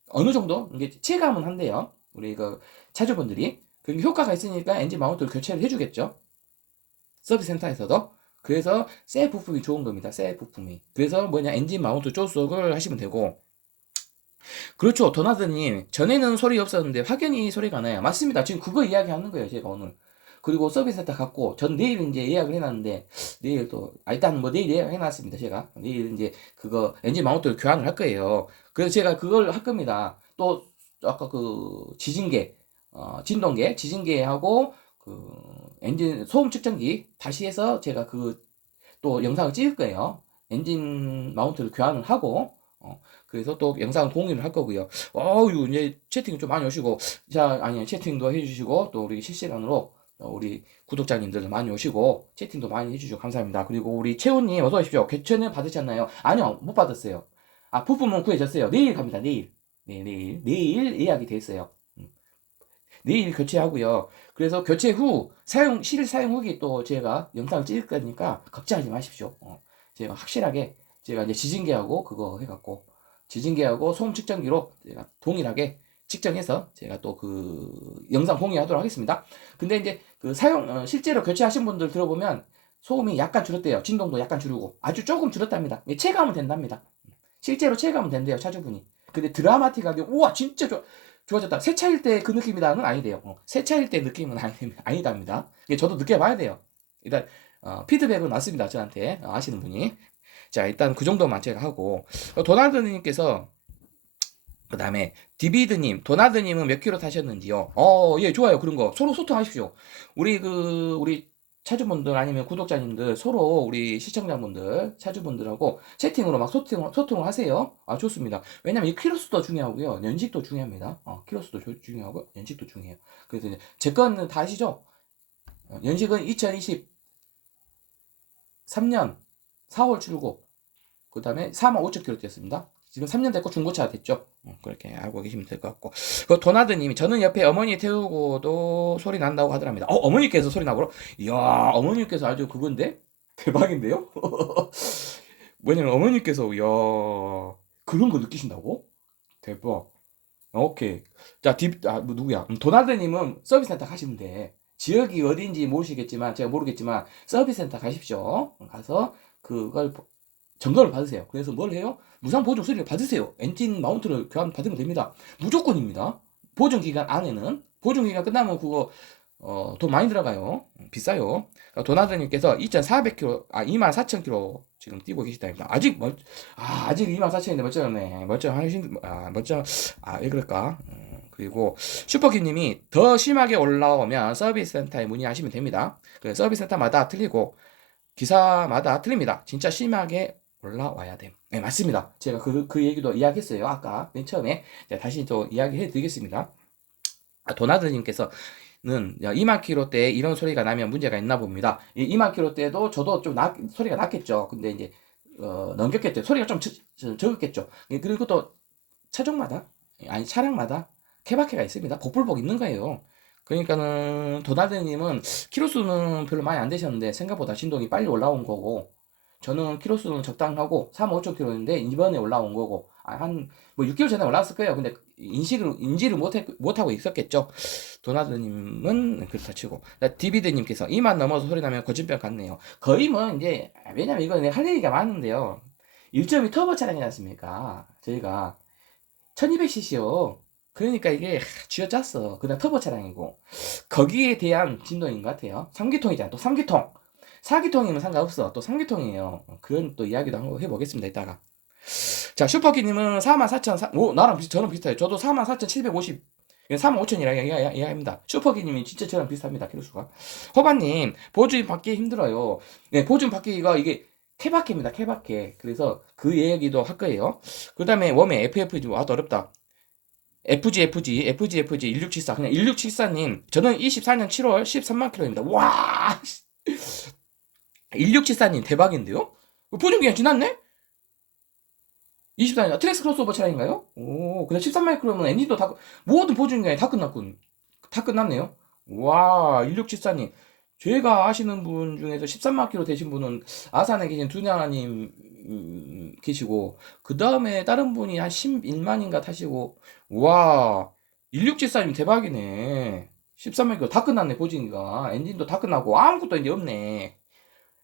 어느 정도 이게 체감은 한대요. 우리 그 차주분들이 그 효과가 있으니까 엔진 마운트를 교체를 해주겠죠. 서비스 센터에서도. 그래서 새 부품이 좋은 겁니다. 새 부품이. 그래서 뭐냐 엔진 마운트 조석을 하시면 되고. 그렇죠. 도나드님 전에는 소리 없었는데 확연히 소리가 나요. 맞습니다. 지금 그거 이야기하는 거예요. 제가 오늘. 그리고 서비스 센터 갔고 전 내일 이제 예약을 해놨는데 내일 또 일단 뭐 내일 예약해놨습니다. 제가 내일 이제 그거 엔진 마운트를 교환을 할 거예요. 그래서 제가 그걸 할 겁니다. 또 아까 그 지진계 진동계 지진계하고 그 엔진 소음 측정기 다시 해서 제가 그 또 영상을 찍을 거예요. 엔진 마운트를 교환을 하고 그래서 또 영상 공유를 할 거고요. 이제 채팅 좀 많이 오시고 아니 채팅도 해주시고 또 우리 실시간으로 우리 구독자님들 많이 오시고 채팅도 많이 해주시고 감사합니다. 그리고 우리 채훈님 어서 오십시오. 교체는 받으셨나요? 아니요, 못 받았어요. 부품은 구해졌어요. 내일 갑니다. 내일 예약이 돼 있어요. 내일 교체하고요. 그래서 교체 후 실 사용 후기 또 제가 영상을 찍을 거니까 걱정하지 마십시오. 제가 확실하게 제가 이제 지진계하고 그거 해갖고 지진계하고 소음 측정기로 제가 동일하게 측정해서 제가 또 그 영상 공유하도록 하겠습니다. 근데 이제 그 실제로 교체하신 분들 들어보면 소음이 약간 줄었대요. 진동도 약간 줄고 아주 조금 줄었답니다. 체감은 된답니다. 실제로 체감은 된대요, 차주분이. 근데 드라마틱하게 우와 진짜 좋아졌다. 새 차일 때 그 느낌이다는 아니대요. 새 차일 때 느낌은 아니답니다. 저도 느껴봐야 돼요. 일단 피드백은 왔습니다. 저한테 아시는 분이. 자, 일단 그 정도만 제가 하고 도나드님께서 그 다음에 디비드님, 도나드님은 몇 킬로 타셨는지요? 예, 좋아요. 그런 거 서로 소통하십시오. 우리 차주분들 아니면 구독자님들 서로 우리 시청자분들, 차주분들하고 채팅으로 막 소통을 하세요. 아, 좋습니다. 왜냐면 이 키로수도 중요하고요. 연식도 중요합니다. 키로수도 중요하고 연식도 중요해요. 그래서 이제 제 거는 다 아시죠? 연식은 2023년 4월 출고. 그 다음에 45,000km 뛰었습니다. 지금 3년 됐고 중고차 됐죠. 그렇게 알고 계시면 될 것 같고. 그 도나드님이 저는 옆에 어머니 태우고도 소리 난다고 하더랍니다. 어머니께서 소리 나고요? 이야, 어머니께서 아주 그건데 대박인데요? 왜냐면 어머니께서 이야 그런 거 느끼신다고? 대박. 오케이. 자, 뭐 누구야? 도나드님은 서비스 센터 가시는데 지역이 어딘지 모르시겠지만 제가 모르겠지만 서비스 센터 가십시오. 가서 그걸 점검을 받으세요. 그래서 뭘 해요? 무상 보증 수리를 받으세요. 엔진 마운트를 교환 받으면 됩니다. 무조건입니다. 보증 기간 안에는 보증 기간 끝나면 그거 돈 많이 들어가요. 비싸요. 도나드님께서 2,400km, 24,000km 지금 뛰고 계시다입니다. 아직 24,000인데 멀쩡하네. 왜 그럴까? 그리고 슈퍼키님이 더 심하게 올라오면 서비스 센터에 문의하시면 됩니다. 서비스 센터마다 틀리고 기사마다 틀립니다. 진짜 심하게 올라와야 돼. 네, 맞습니다. 제가 그 얘기도 이야기했어요. 아까 맨 처음에. 다시 또 이야기해 드리겠습니다. 도나드님께서는 2만 킬로대에 이런 소리가 나면 문제가 있나 봅니다. 2만 킬로대도 저도 좀 소리가 났겠죠. 근데 이제 넘겼겠죠. 소리가 좀 적었겠죠. 그리고 또 차종마다 아니 차량마다 케바케가 있습니다. 복불복 있는 거예요. 그러니까는 도나드님은 키로수는 별로 많이 안 되셨는데 생각보다 진동이 빨리 올라온 거고 저는 키로수는 적당하고 35,000km인데 이번에 올라온 거고 한 뭐 6개월 전에 올라왔을 거예요. 근데 인지를 못하고 있었겠죠. 도나드님은 그렇다 치고 디비드님께서 2만 넘어서 소리 나면 거짓말 같네요. 거의 뭐 이제 왜냐면 이거 할 얘기가 많은데요. 1.2 터보 차량이지 않습니까? 저희가 1200cc요. 그러니까 이게 쥐어짰어. 그다음 터보 차량이고 거기에 대한 진동인 것 같아요. 3기통이잖아. 또 3기통. 4기통이면 상관없어. 또 3기통이에요. 그런 또 이야기도 한번 해보겠습니다. 이따가. 자, 슈퍼키님은 44,000, 저랑 비슷해요. 저도 44,750. 45,000이라 이야기합니다. 슈퍼키님이 진짜 저랑 비슷합니다. 키로수가. 호바님, 보증 받기 힘들어요. 네, 보증 받기가 이게 케바케입니다. 케바케. 그래서 그 얘기도 할 거예요. 그 다음에 웜에 FFG, 와도 어렵다. FG 1674. 그냥 1674님, 저는 24년 7월 13만 킬로입니다. 와! 1674님 대박인데요? 보증기간 지났네? 24년 트랙스 크로스오버 차량인가요? 오, 그냥 13만 킬로면 엔진도 모든 보증기간이 다 끝났군. 다 끝났네요. 와, 1674님. 제가 아시는 분 중에서 13만 킬로 되신 분은 아산에 계신 두냐님 계시고 그 다음에 다른 분이 한 11만인가 타시고 와 1674님 대박이네. 13만 킬로 다 끝났네. 보증기가 엔진도 다 끝나고 아무것도 이제 없네.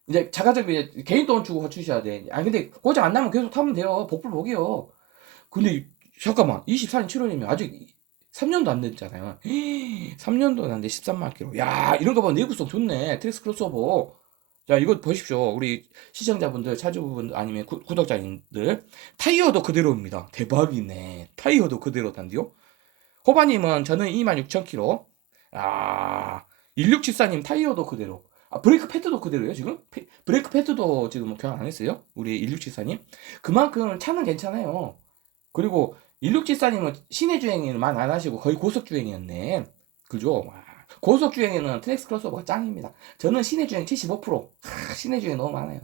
이제 자가적으로 개인 돈 주고 갖추셔야 돼. 근데 고장 안 나면 계속 타면 돼요. 복불복이요. 근데 잠깐만 24년 7월이면 아직 3년도 안 됐잖아요. 3년도 안 돼 13만 킬로. 야 이런 거 보면 내구성 좋네. 트랙스 크로스오버. 자 이거 보십시오. 우리 시청자분들, 차주분들 아니면 구독자님들 타이어도 그대로입니다. 대박이네. 타이어도 그대로단디요. 호바님은 저는 26,000km. 1674님 타이어도 그대로. 브레이크 패드도 그대로예요, 지금? 브레이크 패드도 지금 교환 안 했어요? 우리 1674님? 그만큼 차는 괜찮아요. 그리고 1674님은 시내 주행만 안 하시고 거의 고속 주행이었네. 그죠? 고속 주행에는 트랙스 크로스오버가 짱입니다. 저는 시내 주행 75%. 시내 주행 너무 많아요.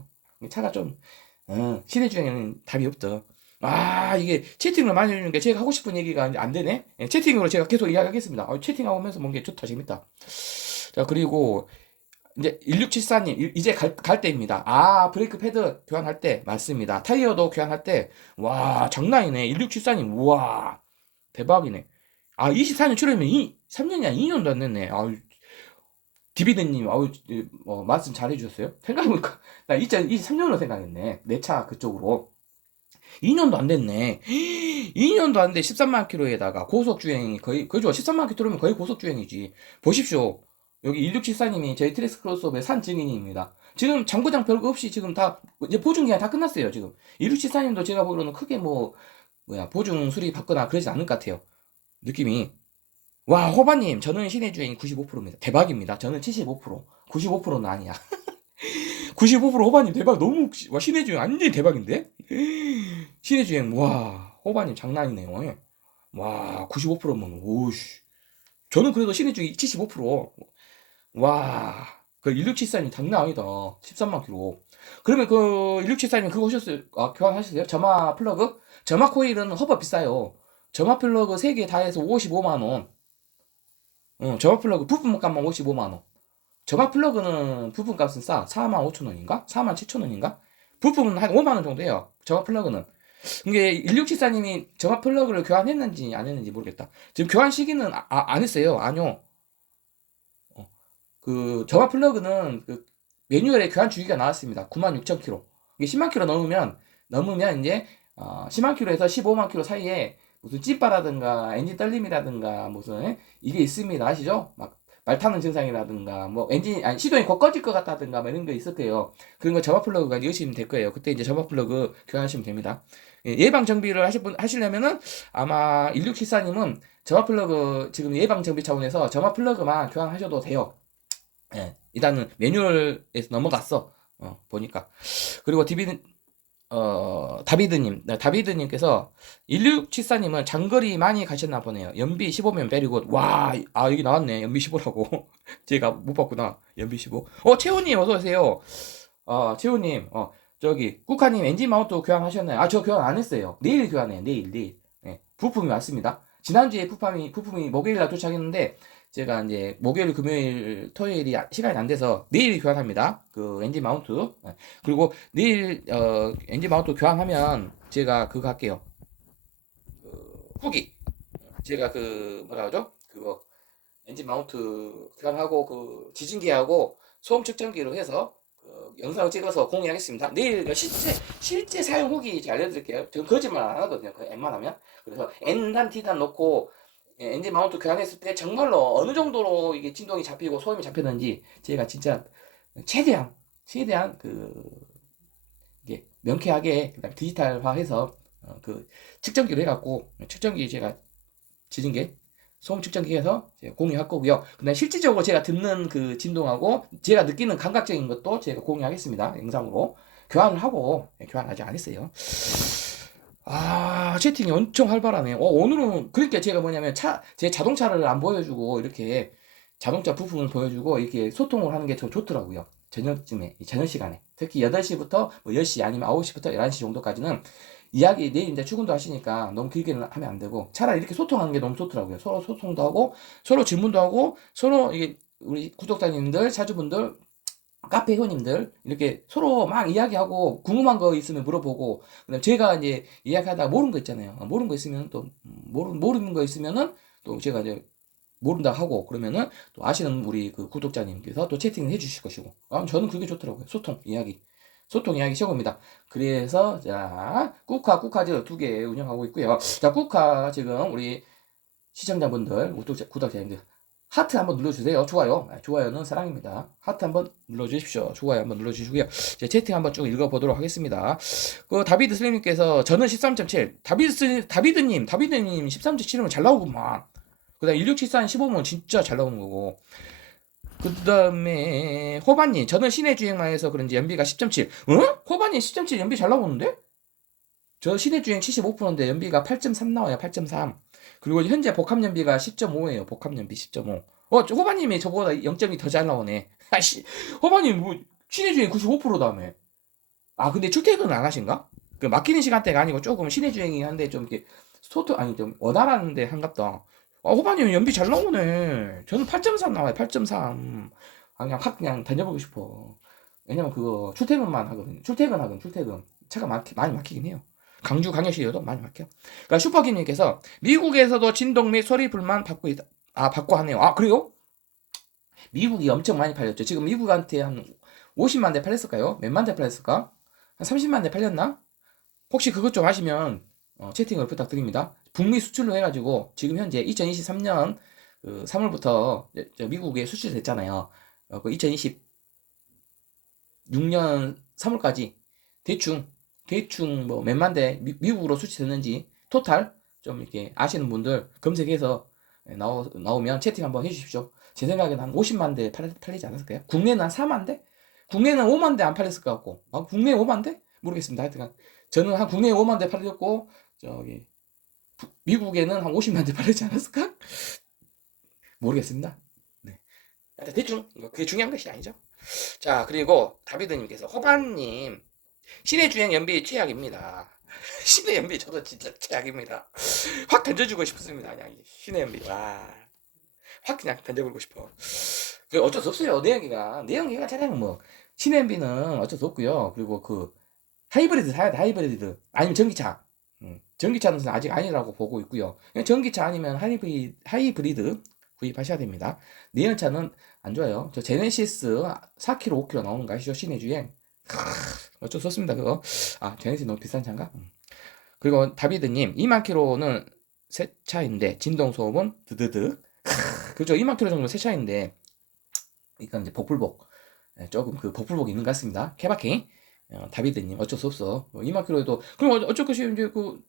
차가 좀, 시내 주행에는 답이 없죠. 이게 채팅을 많이 해주는 게 제가 하고 싶은 얘기가 안 되네? 채팅으로 제가 계속 이야기하겠습니다. 채팅하고 오면서 뭔 게 좋다, 재밌다. 자, 그리고, 이제 1674님 이제 갈 때입니다. 브레이크 패드 교환할 때 맞습니다. 타이어도 교환할 때 와 장난이네. 1674님 우와 대박이네. 24년 7월이면 3년이 아니라 2년도 안 됐네. 디비드님 말씀 잘 해주셨어요. 생각해보니까 나 2023년으로 생각했네. 내 차 그쪽으로 2년도 안 됐네. 2년도 안 돼. 13만 킬로에다가 고속 주행이 거의 그죠? 13만 킬로면 거의 고속 주행이지. 보십시오. 여기 1674님이 저희 트랙스 크로스오버의 산 증인입니다. 지금 장고장 별거 없이 지금 다 이제 보증 기간 다 끝났어요. 지금 1674님도 제가 보기로는 크게 보증 수리 받거나 그러진 않을 것 같아요. 느낌이. 와, 호바님, 저는 신의주행 95%입니다. 대박입니다. 저는 75%. 95%는 아니야. 95% 호바님 대박. 너무, 와, 신의주행 완전히 대박인데? 신의주행, 와, 호바님 장난이네요. 예. 와, 95%면, 오씨. 저는 그래도 신의주행 75%. 와, 그 1674님 장난 아니다. 13만 킬로. 그러면 그 1674님 그거 하셨어요? 아, 교환하셨어요? 점화 플러그? 점화 코일은 허버 비싸요. 점화 플러그 3개 다 해서 55만 원. 점화 플러그 부품값만 55만 원. 점화 플러그는 부품값은 싸. 4만 5천 원인가? 4만 7천 원인가? 부품은 한 5만 원 정도 해요. 점화 플러그는. 이게 1674님이 점화 플러그를 교환했는지 안 했는지 모르겠다. 지금 교환 시기는 안 했어요. 아니요. 그 점화 플러그는 그 매뉴얼에 교환 주기가 나왔습니다. 96,000km. 이게 10만 킬로 넘으면 이제 10만 킬로에서 15만 킬로 사이에 무슨 찌빠라든가 엔진 떨림이라든가 무슨 이게 있습니다. 아시죠? 막 말 타는 증상이라든가 뭐 엔진 아니 시동이 곧 꺼질 것 같다든가 뭐 이런 거 있을 거예요. 그런 거 점화 플러그가 넣으시면 될 거예요. 그때 이제 점화 플러그 교환하시면 됩니다. 예방 정비를 하시려면은 아마 1674님은 점화 플러그 지금 예방 정비 차원에서 점화 플러그만 교환하셔도 돼요. 예, 일단은 매뉴얼에서 넘어갔어. 보니까. 그리고 다비드님께서 1674님은 장거리 많이 가셨나 보네요. 연비 15면 베리굿. 와, 여기 나왔네. 연비 15라고. 제가 못 봤구나. 연비 15. 채호님 어서오세요. 채호님, 저기, 꾸카님 엔진 마운트 교환하셨나요? 저 교환 안 했어요. 내일 교환해요. 내일. 네, 부품이 왔습니다. 지난주에 부품이 목요일날 도착했는데, 제가 이제 목요일, 금요일, 토요일이 시간이 안 돼서 내일 교환합니다. 그 엔진 마운트. 네. 그리고 내일 엔진 마운트 교환하면 제가 그거 할게요. 후기. 제가 그 뭐라 하죠? 그거 엔진 마운트 교환하고 그 지진기하고 소음 측정기로 해서 그 영상을 찍어서 공유하겠습니다. 내일 그 실제 사용 후기 제가 알려드릴게요. 지금 거짓말 안 하거든요. 그 웬만하면. 그래서 N단 T단 놓고 엔진 마운트 교환했을 때 정말로 어느 정도로 이게 진동이 잡히고 소음이 잡혔는지 제가 진짜 최대한 그 이게 명쾌하게 그다음 디지털화해서 그 측정기로 해갖고 측정기 제가 지진계 소음 측정기에서 제가 공유할 거고요. 근데 실질적으로 제가 듣는 그 진동하고 제가 느끼는 감각적인 것도 제가 공유하겠습니다. 영상으로 교환을 하고 교환 아직 안 했어요. 채팅이 엄청 활발하네요. 오늘은 그러니까 제가 뭐냐면 제 자동차를 안 보여주고 이렇게 자동차 부품을 보여주고 이렇게 소통을 하는 게 좀 좋더라고요. 저녁 시간에 특히 8시부터 뭐 10시 아니면 9시부터 11시 정도까지는 이야기 내일 이제 출근도 하시니까 너무 길게는 하면 안 되고 차라리 이렇게 소통하는 게 너무 좋더라고요. 서로 소통도 하고 서로 질문도 하고 서로 이게 우리 구독자님들, 차주분들, 카페 회원님들 이렇게 서로 막 이야기하고 궁금한 거 있으면 물어보고 그다음 제가 이제 이야기하다가 모르는 거 있잖아요. 모르는 거 있으면 또 모르는 거 있으면은 또 제가 이제 모른다 하고 그러면은 또 아시는 우리 그 구독자님께서 또 채팅을 해주실 것이고 저는 그게 좋더라고요. 소통 이야기 최고입니다. 그래서 자 꾸카즈 2개 운영하고 있고요. 자 꾸카 지금 우리 시청자분들 구독자님들 하트 한번 눌러주세요. 좋아요는 사랑입니다. 하트 한번 눌러주십시오. 좋아요 한번 눌러주시고요. 제 채팅 한번 쭉 읽어보도록 하겠습니다. 그 다비드 슬림님께서 저는 13.7 다비드님 13.7이면 잘 나오구만. 그 다음 1674는 15면 진짜 잘 나오는 거고 그 다음에 호반님 저는 시내 주행만 해서 그런지 연비가 10.7 호반님 10.7 연비 잘 나오는데? 저 시내 주행 75%인데 연비가 8.3 나와요. 8.3 그리고 현재 복합 연비가 10.5예요. 복합 연비 10.5 호반님이 저보다 0.2 더 잘 나오네. 호반님 뭐 시내 주행 95%다며. 근데 출퇴근은 안 하신가? 그 막히는 시간대가 아니고 조금 시내 주행이 한데 좀 이렇게 좀 원활한데 한갑다. 호반님 연비 잘 나오네. 저는 8.3 나와요. 8.3. 그냥 다녀보고 싶어. 왜냐면 그거 출퇴근만 하거든요. 출퇴근. 차가 많이 막히긴 해요. 광주광역시여도 많이 막혀. 그러니까 슈퍼김님께서 미국에서도 진동 및 소리 불만 받고 하네요. 그래요? 미국이 엄청 많이 팔렸죠. 지금 미국한테 한 50만 대 팔렸을까요? 몇만 대 팔렸을까? 한 30만 대 팔렸나? 혹시 그것 좀 아시면 채팅을 부탁드립니다. 북미 수출로 해가지고 지금 현재 2023년 3월부터 미국에 수출됐잖아요. 그 2026년 3월까지 대충 뭐 몇만 대 미국으로 수출됐는지 토탈 좀 이렇게 아시는 분들 검색해서 나오면 채팅 한번 해주십시오. 제 생각에는 한 50만 대 팔리지 않았을까요? 국내는 한 4만 대? 국내는 5만 대 안 팔렸을 것 같고, 국내 5만 대? 모르겠습니다. 하여튼 저는 한 국내에 5만 대 팔렸고, 저기 미국에는 한 50만 대 팔리지 않았을까? 모르겠습니다. 네. 대충 그게 중요한 것이 아니죠. 자, 그리고 다비드님께서 호반님 신의 주행 연비 최악입니다. 신의 연비 저도 진짜 최악입니다. 확 던져주고 싶습니다. 그냥 신의 연비 확 그냥 던져버리고 싶어. 어쩔 수 없어요. 내연기가 차량 뭐 신의 연비는 어쩔 수 없고요. 그리고 그 하이브리드 사야 돼. 하이브리드 아니면 전기차. 전기차는 아직 아니라고 보고 있고요. 전기차 아니면 하이브리드 구입하셔야 됩니다. 내연차는 안 좋아요. 저 제네시스 4km, 5km 나오는 거 아시죠? 시내 주행. 어쩔 수 없습니다. 그거. 제네시스 너무 비싼 차인가? 그리고 다비드님 2만 킬로는 새 차인데 진동 소음은 드드득. 그죠? 2만 킬로 정도 새 차인데 이건 이제 복불복. 조금 그 복불복 있는 것 같습니다. 케바케. 다비드님 어쩔 수 없어. 2만 킬로에도 그럼 어쩔 것이 이제 그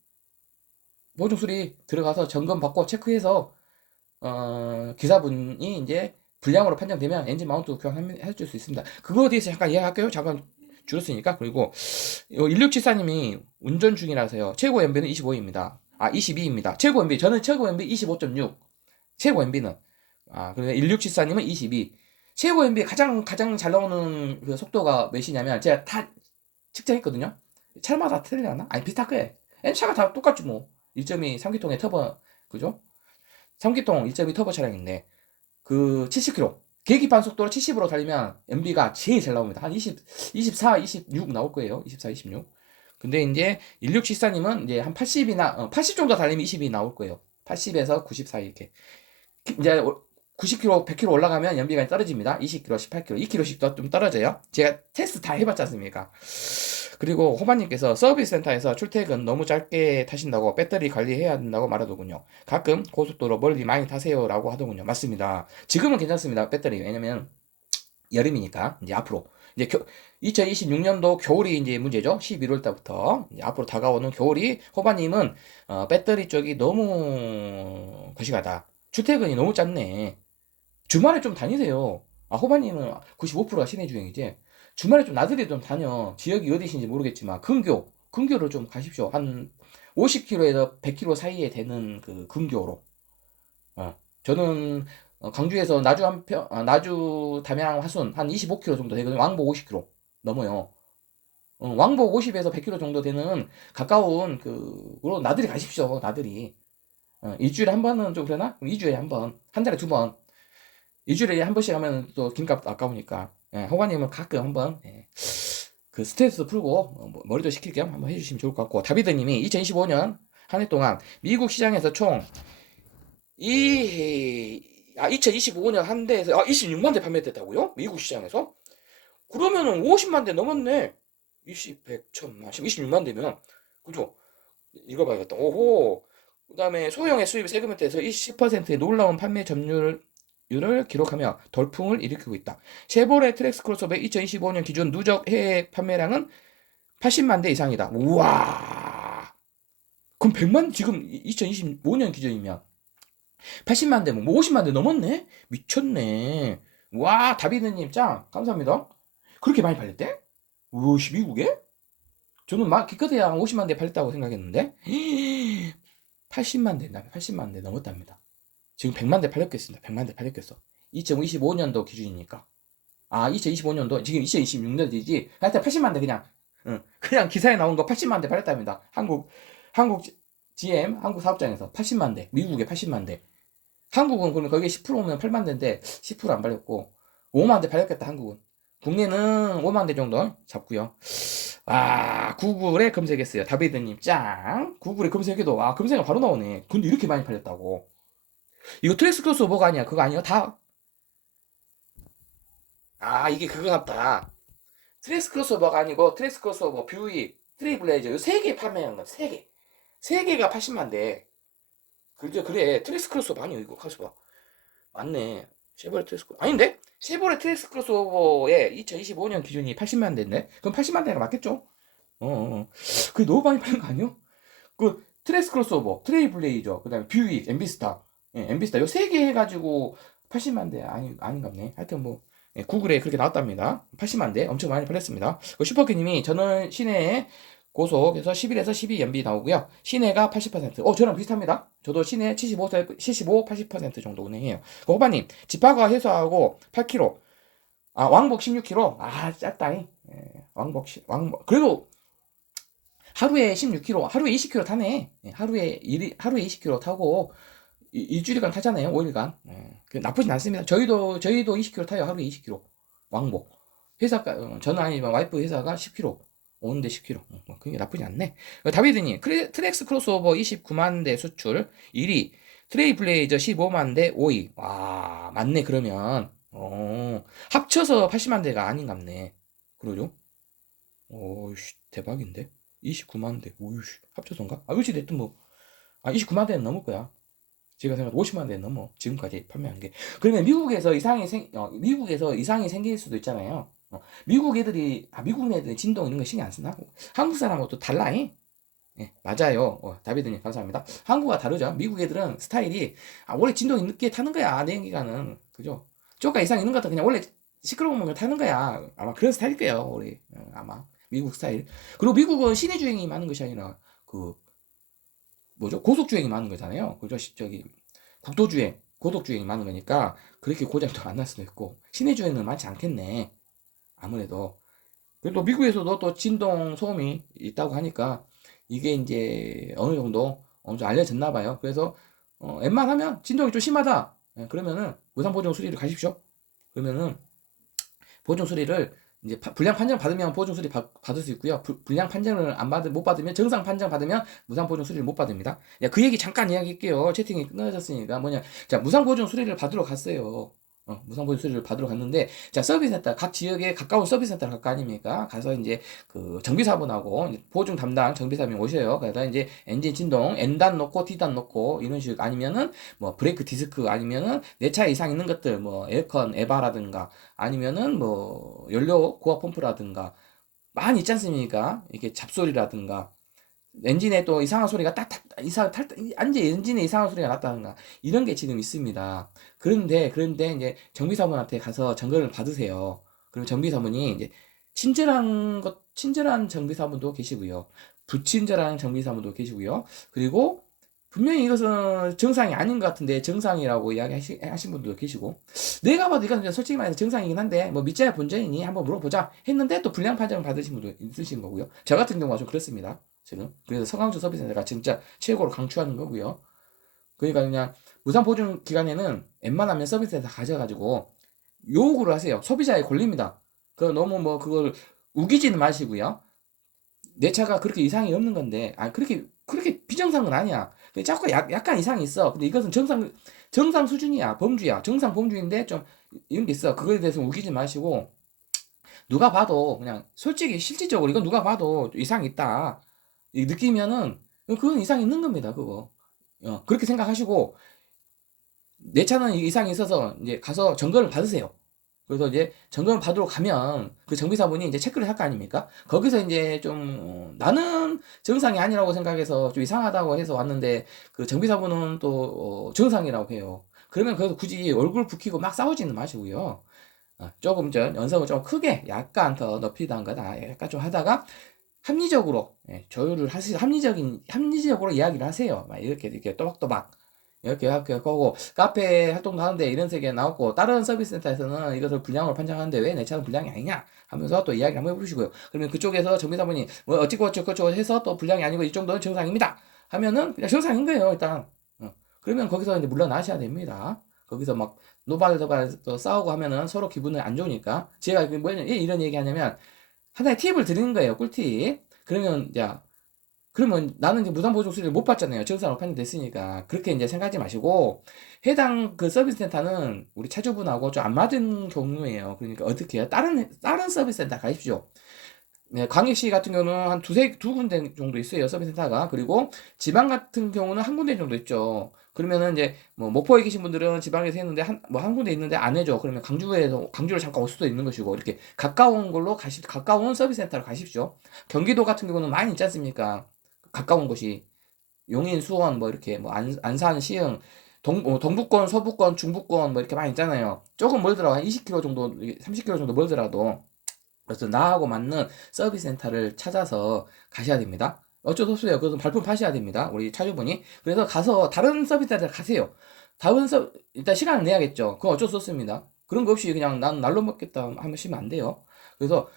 보증 수리 들어가서 점검 받고 체크해서 기사분이 이제 불량으로 판정되면 엔진 마운트 교환해 줄 수 있습니다. 그거에 대해서 잠깐 이야기할게요. 잠깐 줄였으니까. 그리고 1674님이 운전 중이라서요. 최고 MB는 25입니다. 22입니다. 최고 MB 저는 최고 MB 25.6. 최고 MB는 그래서 1674님은 22. 최고 MB 가장 잘 나오는 그 속도가 몇이냐면 제가 다 측정했거든요. 차마다 틀리나? 아니 비슷할 거예요. 차가 다 똑같지 뭐. 1.2 3기통의 터보 그죠? 3기통 1.2 터보 차량인데 그 70km 계기판 속도로 70으로 달리면 MB가 제일 잘 나옵니다. 한 24, 26 나올 거예요. 24, 26. 근데 이제 1674님은 이제 한 80이나 80 정도 달리면 20이 나올 거예요. 80에서 90 사이 이렇게. 이제 90km, 100km 올라가면 연비가 떨어집니다. 20km, 18km, 2km씩 좀 떨어져요. 제가 테스트 다 해봤지 않습니까? 그리고 호반님께서 서비스 센터에서 출퇴근 너무 짧게 타신다고 배터리 관리해야 된다고 말하더군요. 가끔 고속도로 멀리 많이 타세요라고 하더군요. 맞습니다. 지금은 괜찮습니다. 배터리. 왜냐면 여름이니까 이제 앞으로 이제 2026년도 겨울이 이제 문제죠. 11월 달부터 앞으로 다가오는 겨울이 호반님은 배터리 쪽이 너무 거시가다. 출퇴근이 너무 짧네. 주말에 좀 다니세요. 호반님은 95%가 시내 주행이지. 주말에 좀 나들이 좀 다녀. 지역이 어디신지 모르겠지만 근교로 좀 가십시오. 한 50km에서 100km 사이에 되는 그 근교로. 저는 광주에서 나주 담양 화순 한 25km 정도 되거든요. 왕복 50km 넘어요. 왕복 50에서 100km 정도 되는 가까운 그로 나들이 가십시오. 나들이. 일주일에 한 번은 좀 그러나? 2주에 한 번, 한 달에 두 번. 일주일에 한 번씩 하면 또 김값 아까우니까. 호관님은 가끔 한번 그 스트레스 풀고 머리도 식힐 겸 한번 해주시면 좋을 것 같고, 다비드님이 2025년 한 해 동안 미국 시장에서 총 2025년 한 대에서 26만 대 판매됐다고요? 미국 시장에서? 그러면은 50만 대 넘었네. 20, 100, 1000만, 26만 대면 그죠? 읽어봐야겠다. 오호. 그 다음에 소형의 수입 세그먼트에서 20%의 놀라운 판매 점유율을 기록하며 돌풍을 일으키고 있다. 쉐보레 트랙스 크로스오버의 2025년 기준 누적 해외 판매량은 80만 대 이상이다. 우와. 그럼 100만 지금 2025년 기준이면 80만 대, 뭐 50만 대 넘었네? 미쳤네. 와, 다비드님 짱 감사합니다. 그렇게 많이 팔렸대? 우씨 미국에? 저는 막 기껏해야 50만 대 팔렸다고 생각했는데 80만 대, 80만 대 넘었답니다. 지금 100만 대 팔렸겠습니다. 100만 대 팔렸겠어. 2025년도 기준이니까. 2025년도 지금 2026년이지. 하여튼 80만 대 그냥 기사에 나온 거 80만 대 팔렸답니다. 한국 GM 한국 사업장에서 80만 대, 미국에 80만 대. 한국은 그럼 거기에 10%면 8만 대인데 10%안 팔렸고 5만 대 팔렸겠다. 한국은. 국내는 5만 대 정도 잡고요. 구글에 검색했어요. 다비드님 짱. 구글에 검색해도 검색이 바로 나오네. 근데 이렇게 많이 팔렸다고. 이거 트레스 크로스오버가 아니야. 그거 아니야? 다. 이게 그거 같다. 트레스 크로스오버가 아니고 트레스 크로스오버, 뷰익, 트레이블레이저 이 세 개 판매한 거. 세 개. 세 개가 80만 대. 그래. 트레스 크로스오버 아니야 이거. 가서 봐. 맞네. 쉐보레 트레스 크로스오버. 아닌데? 쉐보레 트레스 크로스오버의 2025년 기준이 80만 대인데? 그럼 80만 대가 맞겠죠? 그게 너무 많이 파는 거 아니야? 그 트레스 크로스오버, 트레이블레이저, 그 다음에 뷰익, 엠비스타 예, MB스타 요 세 개 해가지고 80만 대 아닌갑네. 하여튼 뭐 예, 구글에 그렇게 나왔답니다. 80만 대 엄청 많이 팔렸습니다. 슈퍼캐님이 저는 시내에 고속에서 11에서 12 연비 나오고요. 시내가 80%. 저랑 비슷합니다. 저도 시내 75, 80% 정도 운행해요. 호바님 집화가 해소하고 8km. 왕복 16km. 짰다잉. 예, 왕복. 그래도 하루에 16km, 하루에 20km 타네. 예, 하루에 20km 타고 일주일간 타잖아요. 5일간. 예, 나쁘진 않습니다. 저희도 20km 타요. 하루에 20km. 왕복. 저는 아니면 와이프 회사가 10km. 오는데 10km. 그게 나쁘지 않네. 다비드님, 트렉스 크로스오버 29만 대 수출 1위. 트레이블레이저 15만 대 5위. 와, 맞네, 그러면. 합쳐서 80만 대가 아닌갑네. 그러죠? 오씨, 대박인데? 29만 대. 오이씨, 합쳐서인가? 그렇지, 됐든 뭐. 29만 대는 넘을 거야. 제가 생각해도 50만 대 넘어. 지금까지 판매한 게. 그러면 미국에서 이상이 생길 수도 있잖아요. 미국 애들이 진동 이런 거 신경 안 쓰나? 한국 사람하고 또 달라잉? 예, 맞아요. 다비드님 감사합니다. 한국과 다르죠. 미국 애들은 스타일이 원래 진동이 늦게 타는 거야. 내연 기관은 그죠? 조금 이상 있는 것 같아. 그냥 원래 시끄러우면 그냥 타는 거야. 아마 그런 스타일일 거예요. 우리 아마 미국 스타일. 그리고 미국은 시내 주행이 많은 것이 아니라 그 뭐죠? 고속 주행이 많은 거잖아요. 그죠? 저기 국도 주행, 고속 주행이 많은 거니까 그렇게 고장도 안 날 수도 있고 시내 주행은 많지 않겠네. 아무래도. 그리고 또 미국에서도 또 진동 소음이 있다고 하니까 이게 이제 어느 정도 알려졌나 봐요. 그래서 웬만하면 진동이 좀 심하다. 예, 그러면은 무상 보증 수리를 가십시오. 그러면은 보증 수리를 이제 불량 판정 받으면 보증 수리 받을 수 있고요. 불량 판정을 못 받으면 정상 판정 받으면 무상 보증 수리를 못 받습니다. 야, 그 얘기 잠깐 이야기할게요. 채팅이 끊어졌으니까 자, 무상 보증 수리를 받으러 갔어요. 무상 보증 수리를 받으러 갔는데 자, 서비스센터 각 지역에 가까운 서비스센터를 갈 거 아닙니까? 가서 이제 그 정비사분하고 보증 담당 정비사분이 오셔요. 그래서 이제 엔진 진동 N단 놓고 D단 놓고 이런 식 아니면은 뭐 브레이크 디스크 아니면은 내 차에 이상 있는 것들 뭐 에어컨 에바라든가 아니면은 뭐 연료 고압 펌프라든가 많이 있지 않습니까? 이렇게 잡소리라든가 엔진에 또 이상한 소리가 딱딱 엔진에 이상한 소리가 났다든가 이런 게 지금 있습니다. 그런데 이제 정비사분한테 가서 점검을 받으세요. 그리고 정비사분이 이제 친절한 정비사분도 계시고요. 불친절한 정비사분도 계시고요. 그리고 분명히 이것은 정상이 아닌 것 같은데 정상이라고 이야기하신 분도 계시고 내가 봐도 이건 솔직히 말해서 정상이긴 한데 뭐 믿자야 본전이니 한번 물어보자 했는데 또 불량 판정 받으신 분도 있으신 거고요. 저 같은 경우가 좀 그렇습니다. 지금 그래서 서강주 서비스센터가 진짜 최고로 강추하는 거고요. 그러니까 그냥 무상 보증 기간에는 웬만하면 서비스센터 가져가지고 요구를 하세요. 소비자의 권리입니다. 그 너무 뭐 그걸 우기지는 마시고요. 내 차가 그렇게 이상이 없는 건데, 그렇게 비정상은 아니야. 근데 자꾸 약간 이상이 있어. 근데 이것은 정상 수준이야. 범주야. 정상 범주인데 좀 이런 게 있어. 그거에 대해서 우기지 마시고, 누가 봐도 그냥 솔직히 실질적으로 이건 누가 봐도 이상이 있다. 느끼면은, 그건 이상이 있는 겁니다. 그거. 그렇게 생각하시고, 내 차는 이상이 있어서 이제 가서 점검을 받으세요. 그래서 이제 점검을 받으러 가면 그 정비사분이 이제 체크를 할 거 아닙니까? 거기서 이제 좀 나는 정상이 아니라고 생각해서 좀 이상하다고 해서 왔는데 그 정비사분은 또 정상이라고 해요. 그러면 거기서 굳이 얼굴 붉히고 막 싸우지는 마시고요. 조금 연성을 좀 크게 약간 더 높이던거나 약간 좀 하다가 합리적으로 조율을 하세요. 합리적으로 이야기를 하세요. 막 이렇게 또박또박. 이렇게 하고 카페 활동도 하는데 이런 색이 나왔고 다른 서비스 센터에서는 이것을 불량으로 판정하는데 왜 내 차는 불량이 아니냐 하면서 또 이야기 한번 해보시고요. 그러면 그쪽에서 정비사분이 뭐 어찌고 해서 또 불량이 아니고 이 정도는 정상입니다. 하면은 그냥 정상인 거예요 일단. 그러면 거기서 이제 물러나셔야 됩니다. 거기서 막 노발노발 또 싸우고 하면은 서로 기분이 안 좋으니까 제가 뭐냐 이런 얘기 하냐면 하나의 팁을 드리는 거예요. 꿀팁. 그러면 나는 이제 무상보증 수리를 못 받잖아요. 정상으로 판정됐으니까. 그렇게 이제 생각하지 마시고, 해당 그 서비스 센터는 우리 차주분하고 좀 안 맞은 경우예요. 그러니까 어떻게 해요? 다른 서비스 센터 가십시오. 네, 광역시 같은 경우는 한 두 군데 정도 있어요. 서비스 센터가. 그리고 지방 같은 경우는 한 군데 정도 있죠. 그러면은 이제 뭐 목포에 계신 분들은 지방에서 했는데 한 군데 있는데 안 해줘. 그러면 강주를 잠깐 올 수도 있는 것이고 이렇게 가까운 서비스 센터로 가십시오. 경기도 같은 경우는 많이 있지 않습니까? 가까운 곳이 용인, 수원 뭐 이렇게 뭐 안산, 시흥, 동부권, 서부권, 중부권 뭐 이렇게 많이 있잖아요. 조금 멀더라도 한 20km 정도, 30km 정도 멀더라도 그래서 나하고 맞는 서비스 센터를 찾아서 가셔야 됩니다. 어쩔 수 없어요. 그것은 발품 파셔야 됩니다. 우리 차주분이. 그래서 가서 다른 서비스 센터 가세요. 일단 시간을 내야겠죠. 그건 어쩔 수 없습니다. 그런 거 없이 그냥 난 날로 먹겠다 하시면 안 돼요. 그래서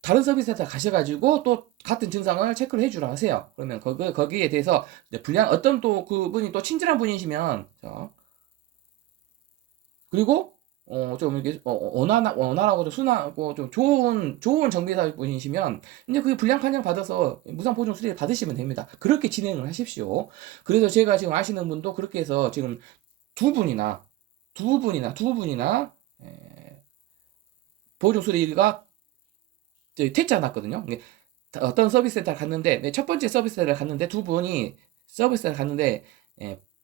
다른 서비스 센터 가셔가지고 또 같은 증상을 체크를 해주라 하세요. 그러면 거기에 대해서 어떤 또 그분이 또 친절한 분이시면, 자, 그리고 좀 이렇게 원활하고 좀 순하고 좀 좋은 정비사 분이시면 이제 그 불량 판정 받아서 무상 보증 수리를 받으시면 됩니다. 그렇게 진행을 하십시오. 그래서 제가 지금 아시는 분도 그렇게 해서 지금 두 분이나 보증 수리가 되지 않았거든요. 어떤 서비스 센터를 갔는데 첫 번째 서비스 센터를 갔는데 두 분이 서비스 센터를 갔는데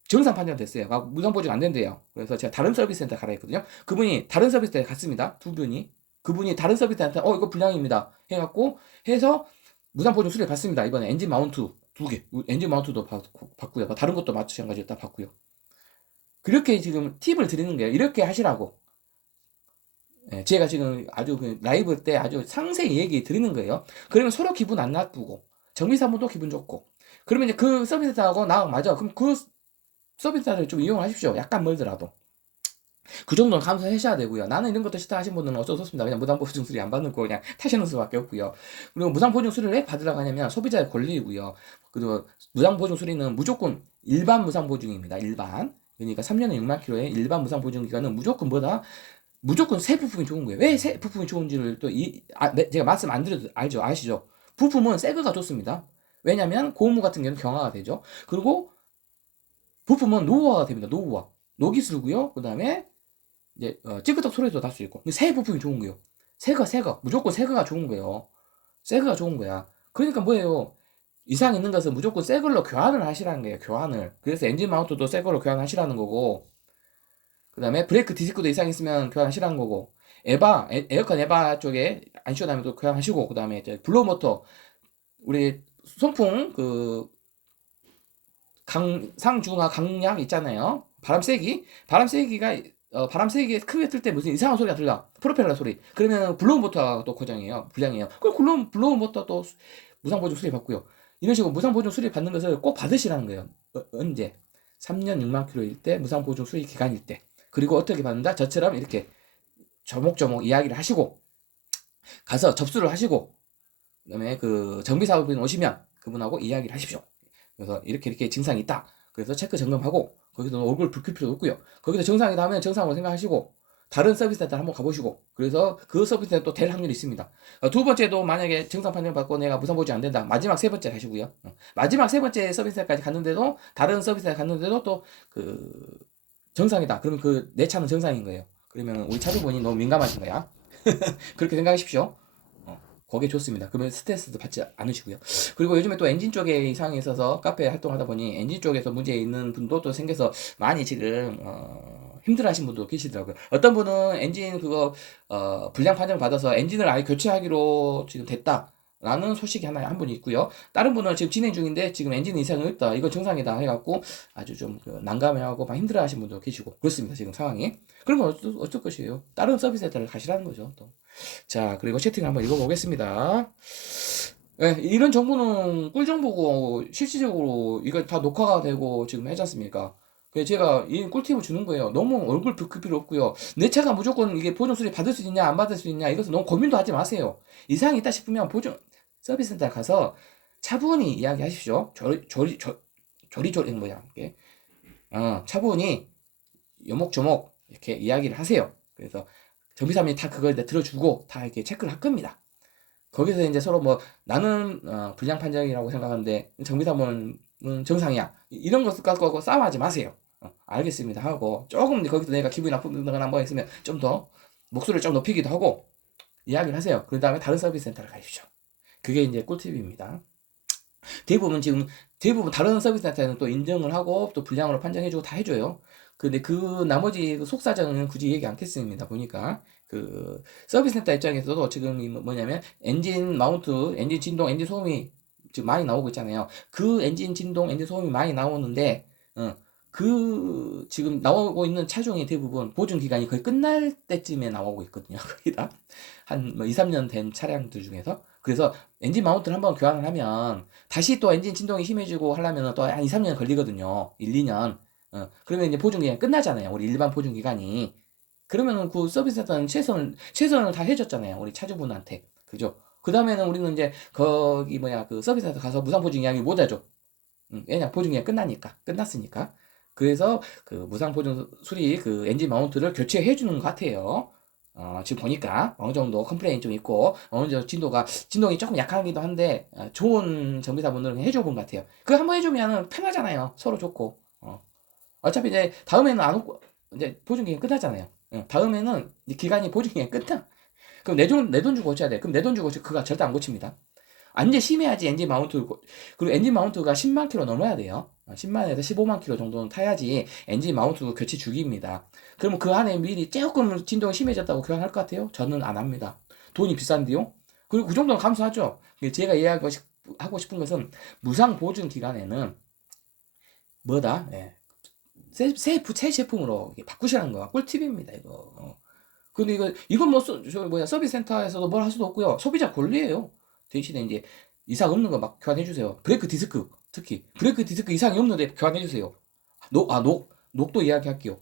정상 판정됐어요. 무상 보증 안 된대요. 그래서 제가 다른 서비스 센터 가라 했거든요. 그분이 다른 서비스 센터에 갔습니다. 두 분이. 그분이 다른 서비스 센터한테 이거 불량입니다 해갖고 해서 무상 보증 수리를 받습니다. 이번에 엔진 마운트 두 개, 엔진 마운트도 받고요. 다른 것도 마찬가지로 다 받고요. 그렇게 지금 팁을 드리는 거예요. 이렇게 하시라고. 제가 지금 아주 그 라이브 때 아주 상세히 얘기 드리는 거예요. 그러면 서로 기분 안 나쁘고 정비사분도 기분 좋고 그러면 이제 그 서비스하고 나하고 맞아. 그럼 그 서비스를 좀 이용하십시오. 약간 멀더라도. 그 정도는 감수하셔야 되고요. 나는 이런 것도 싫다 하신 분은 어쩔 수 없습니다. 그냥 무상보증 수리 안 받는 거 그냥 타시는 수밖에 없고요. 그리고 무상보증 수리를 왜 받으라고 하냐면 소비자의 권리이고요. 그리고 무상보증 수리는 무조건 일반 무상보증입니다. 일반. 그러니까 3년에 6만 킬로의 일반 무상보증 기간은 무조건 새 부품이 좋은 거예요. 왜 새 부품이 좋은지를 제가 말씀 안 드려도 아시죠? 부품은 새 거가 좋습니다. 왜냐면 고무 같은 경우는 경화가 되죠. 그리고 부품은 노후화가 됩니다. 노후화. 녹이 슬고요. 그 다음에 이제 찌끄덕 소리도 날 수 있고. 근데 새 부품이 좋은 거예요. 새거 무조건 새거가 좋은 거예요. 새거가 좋은 거야. 그러니까 뭐예요? 이상 있는 것은 무조건 새 걸로 교환을 하시라는 거예요. 교환을. 그래서 엔진 마운트도 새 걸로 교환하시라는 거고. 그 다음에 브레이크 디스크도 이상 있으면 교환하시라는 거고. 에어컨 에바 쪽에 안 시원하면 또 교환하시고. 그 다음에 이제 블로우 모터 우리 송풍 상중하 강약 있잖아요. 바람 세기가 바람 세게 크게 틀 때 무슨 이상한 소리가 들려. 프로펠러 소리. 그러면 블로우 모터가 또 고장이에요. 불량이에요. 그럼 블로우 모터 또 무상 보증 수리 받고요. 이런 식으로 무상 보증 수리 받는 것을 꼭 받으시라는 거예요. 언제? 3년 6만 킬로일 때 무상 보증 수리 기간일 때. 그리고 어떻게 받는다? 저처럼 이렇게 조목조목 이야기를 하시고 가서 접수를 하시고 그다음에 그 정비사업인 오시면 그분하고 이야기를 하십시오. 그래서 이렇게 증상이 있다. 그래서 체크 점검하고 거기서 얼굴 붉힐 필요 없고요. 거기서 정상이다 하면 정상으로 생각하시고 다른 서비스 센터 한번 가보시고 그래서 그 서비스 센터 또 될 확률이 있습니다. 두 번째도 만약에 정상 판정 받고 내가 무상 보증 안 된다. 마지막 세 번째 가시고요. 마지막 세 번째 서비스 센터까지 갔는데도 다른 서비스 센터 갔는데도 또 그 정상이다. 그러면 그 내 차는 정상인 거예요. 그러면 우리 차주분이 너무 민감하신 거야. 그렇게 생각하십시오. 거기에 좋습니다. 그러면 스트레스도 받지 않으시고요. 그리고 요즘에 또 엔진 쪽에 이상이 있어서 카페 활동하다 보니 엔진 쪽에서 문제 있는 분도 또 생겨서 많이 지금 힘들어하신 분도 계시더라고요. 어떤 분은 엔진 불량 판정 받아서 엔진을 아예 교체하기로 지금 됐다. 라는 소식이 한 분 있고요. 다른 분은 지금 진행 중인데 지금 엔진 이상이 있다. 이거 정상이다 해갖고 아주 좀 난감해하고 막 힘들어하신 분도 계시고 그렇습니다. 지금 상황이. 그러면 어쩔 것이에요. 다른 서비스 센터를 가시라는 거죠. 또. 자, 그리고 채팅 한번 읽어보겠습니다. 네, 이런 정보는 꿀 정보고 실질적으로 이거 다 녹화가 되고 지금 하지 않습니까? 그래서 제가 이 꿀팁을 주는 거예요. 너무 얼굴 붉힐 필요 없고요. 내 차가 무조건 이게 보증 수리 받을 수 있냐 안 받을 수 있냐 이것은 너무 고민도 하지 마세요. 이상이 있다 싶으면 서비스 센터 가서 차분히 이야기하십시오. 조리조리 뭐야 이게 차분히 요목조목 이렇게 이야기를 하세요. 그래서 정비사님이 다 그걸 들어주고 다 이렇게 체크를 할 겁니다. 거기서 이제 서로 뭐 나는 불량 판정이라고 생각하는데 정비사님은 정상이야. 이런 것 갖고 싸움하지 마세요. 알겠습니다 하고 조금 거기서 내가 기분이 나쁘거나 뭐 있으면 좀 더 목소리를 좀 높이기도 하고 이야기를 하세요. 그 다음에 다른 서비스 센터를 가십시오. 그게 이제 꿀팁입니다. 대부분 다른 서비스 센터는 또 인정을 하고 또 불량으로 판정해주고 다 해줘요. 근데 그 나머지 속사정은 굳이 얘기 않겠습니다. 보니까 그 서비스 센터 입장에서도 지금 뭐냐면 엔진 마운트, 엔진 진동, 엔진 소음이 지금 많이 나오고 있잖아요. 그 엔진 진동, 엔진 소음이 많이 나오는데 그 지금 나오고 있는 차종이 대부분 보증 기간이 거의 끝날 때쯤에 나오고 있거든요. 거의 다. 한 뭐 2, 3년 된 차량들 중에서. 그래서 엔진 마운트를 한번 교환을 하면 다시 또 엔진 진동이 심해지고 하려면 또 한 2, 3년 걸리거든요. 1, 2년. 그러면 이제 보증 기간이 끝나잖아요. 우리 일반 보증 기간이. 그러면은 그 서비스센터는 최선을 다 해줬잖아요. 우리 차주분한테. 그죠? 그 다음에는 우리는 이제 거기 뭐야 그 서비스센터 가서 무상 보증 이야기 못 하죠. 왜냐 보증 기간 끝났으니까. 그래서 그 무상 보증 수리 그 엔진 마운트를 교체해 주는 것 같아요. 지금 보니까 어느 정도 컴플레인 좀 있고 어느 정도 진동이 조금 약하기도 한데 좋은 정비사분들은 해줘 본 것 같아요. 그거 한번 해주면 편하잖아요. 서로 좋고. 어차피 이제 다음에는 안 오고 이제 보증 기간 끝나잖아요. 다음에는 이제 기간이 보증 기간 끝나. 그럼 내 돈 주고 고쳐야 돼. 그럼 내 돈 주고 그거 절대 안 고칩니다. 완전 심해야지 엔진 마운트. 그리고 엔진 마운트가 10만 킬로 넘어야 돼요. 10만에서 15만 킬로 정도는 타야지 엔진 마운트 교체 주기입니다. 그러면 그 안에 미리 조금 진동이 심해졌다고 교환할 것 같아요? 저는 안 합니다. 돈이 비싼데요? 그리고 그 정도는 감수하죠. 제가 이야기하고 싶은 것은 무상 보증 기간에는 뭐다? 예. 새 제품으로 바꾸시라는 거야. 꿀팁입니다, 이거. 근데 이건 뭐, 서비스 센터에서도 뭘 할 수도 없고요. 소비자 권리예요. 대신에 이제 이상 없는 거 막 교환해주세요. 브레이크 디스크, 특히. 브레이크 디스크 이상이 없는데 교환해주세요. 녹도 이야기할게요.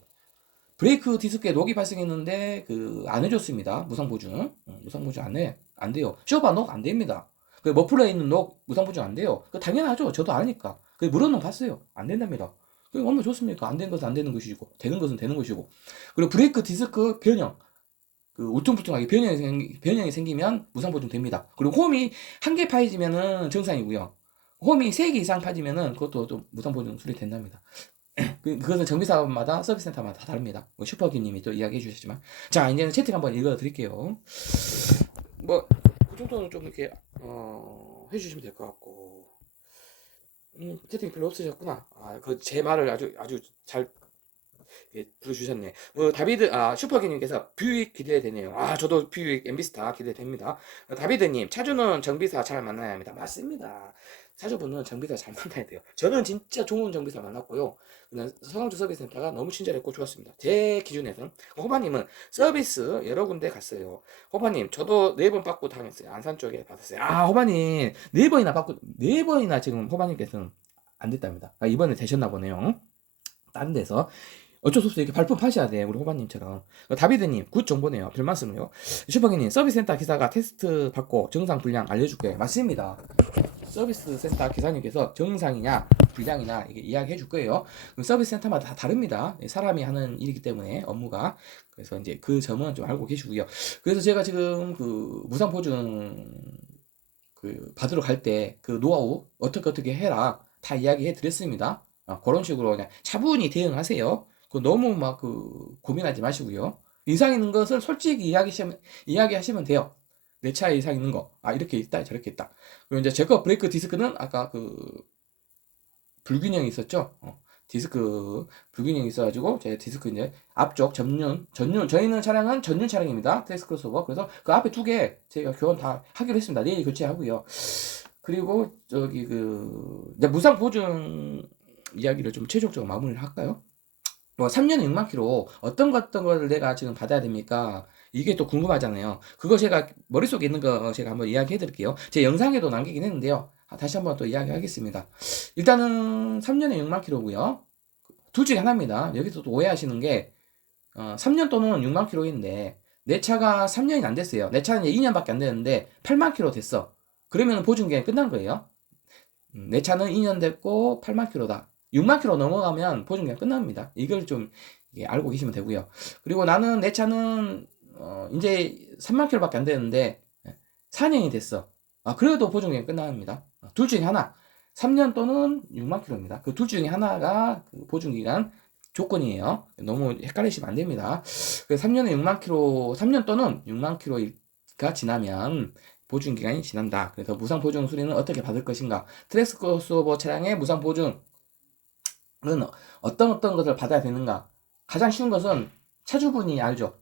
브레이크 디스크에 녹이 발생했는데, 안 해줬습니다. 무상보증. 무상보증 안 돼요. 쇼바 녹 안 됩니다. 머플러에 있는 녹, 무상보증 안 돼요. 당연하죠. 저도 아니까. 물어는 봤어요. 안 된답니다. 얼마나 좋습니까? 안 되는 것은 안 되는 것이고, 되는 것은 되는 것이고. 그리고 브레이크 디스크 변형. 울퉁불퉁하게 변형이 생기면 무상보증 됩니다. 그리고 홈이 한 개 파이지면은 정상이고요. 홈이 3개 이상 파지면은 그것도 또 무상보증 수리된답니다. 그것은 정비사마다 서비스센터마다 다 다릅니다. 슈퍼기님이 또 이야기해 주셨지만. 자, 이제는 채팅 한번 읽어 드릴게요. 뭐, 그 정도는 좀 이렇게, 해주시면 될 것 같고. 채팅 별로 없으셨구나. 제 말을 아주 잘 들어주셨네. 슈퍼기님께서 뷰익 기대되네요. 저도 뷰익 엠비스타 기대됩니다. 다비드님, 차주는 정비사 잘 만나야 합니다. 맞습니다. 차주분은 정비사 잘 만나야 돼요. 저는 진짜 좋은 정비사 만났고요. 그냥 서강주 서비스센터가 너무 친절했고 좋았습니다. 제 기준에서는. 호바님은 서비스 여러 군데 갔어요. 호바님, 저도 4번 받고 당했어요. 안산 쪽에 받았어요. 호바님, 4번이나 지금 호바님께서는 안 됐답니다. 이번에 되셨나 보네요. 다른 데서. 어쩔 수 없어. 이렇게 발품 파셔야 돼. 우리 호바님처럼. 다비드님, 굿 정보네요. 별 말씀을요. 슈퍼기님, 서비스센터 기사가 테스트 받고 정상 불량 알려줄게요. 맞습니다. 서비스센터 기사님께서 정상이냐, 불량이냐, 이게 이야기해 줄 거예요. 서비스센터마다 다 다릅니다. 사람이 하는 일이기 때문에, 업무가. 그래서 이제 그 점은 좀 알고 계시고요. 그래서 제가 지금 무상보증 받으러 갈 때 노하우, 어떻게 해라. 다 이야기해 드렸습니다. 그런 식으로 그냥 차분히 대응하세요. 너무 고민하지 마시고요. 이상 있는 것을 솔직히 이야기하시면 돼요. 내 차에 이상 있는 거. 이렇게 있다, 저렇게 있다. 그리고 이제 제 거 브레이크 디스크는 아까 불균형이 있었죠. 디스크 불균형이 있어가지고 제 디스크 이제 앞쪽 전륜 저희는 차량은 전륜 차량입니다. 테스트 크로스오버. 그래서 그 앞에 2개 제가 교환 다 하기로 했습니다. 내일 교체하고요. 그리고 이제 무상 보증 이야기를 좀 최종적으로 마무리를 할까요? 3년에 6만 킬로 어떤 걸 내가 지금 받아야 됩니까? 이게 또 궁금하잖아요. 그거 제가 머릿속에 있는 거 제가 한번 이야기해 드릴게요. 제 영상에도 남기긴 했는데요. 다시 한번 또 이야기하겠습니다. 일단은 3년에 6만 킬로고요. 둘 중에 하나입니다. 여기서 또 오해하시는 게 3년 또는 6만 킬로인데 내 차가 3년이 안 됐어요. 내 차는 이제 2년밖에 안 됐는데 8만 킬로 됐어. 그러면 보증기간이 끝난 거예요. 내 차는 2년 됐고 8만 킬로다. 6만 킬로 넘어가면 보증기간 끝납니다. 이걸 좀 알고 계시면 되고요. 그리고 나는 내 차는 이제 3만 킬로밖에 안 되는데 4년이 됐어. 그래도 보증기간 끝납니다. 둘 중에 하나. 3년 또는 6만 킬로입니다. 그 둘 중에 하나가 보증기간 조건이에요. 너무 헷갈리시면 안 됩니다. 3년에 6만 킬로, 3년 또는 6만 킬로가 지나면 보증기간이 지난다. 그래서 무상보증 수리는 어떻게 받을 것인가? 트랙스 크로스오버 차량의 무상보증은 어떤 것을 받아야 되는가? 가장 쉬운 것은 차주분이 알죠.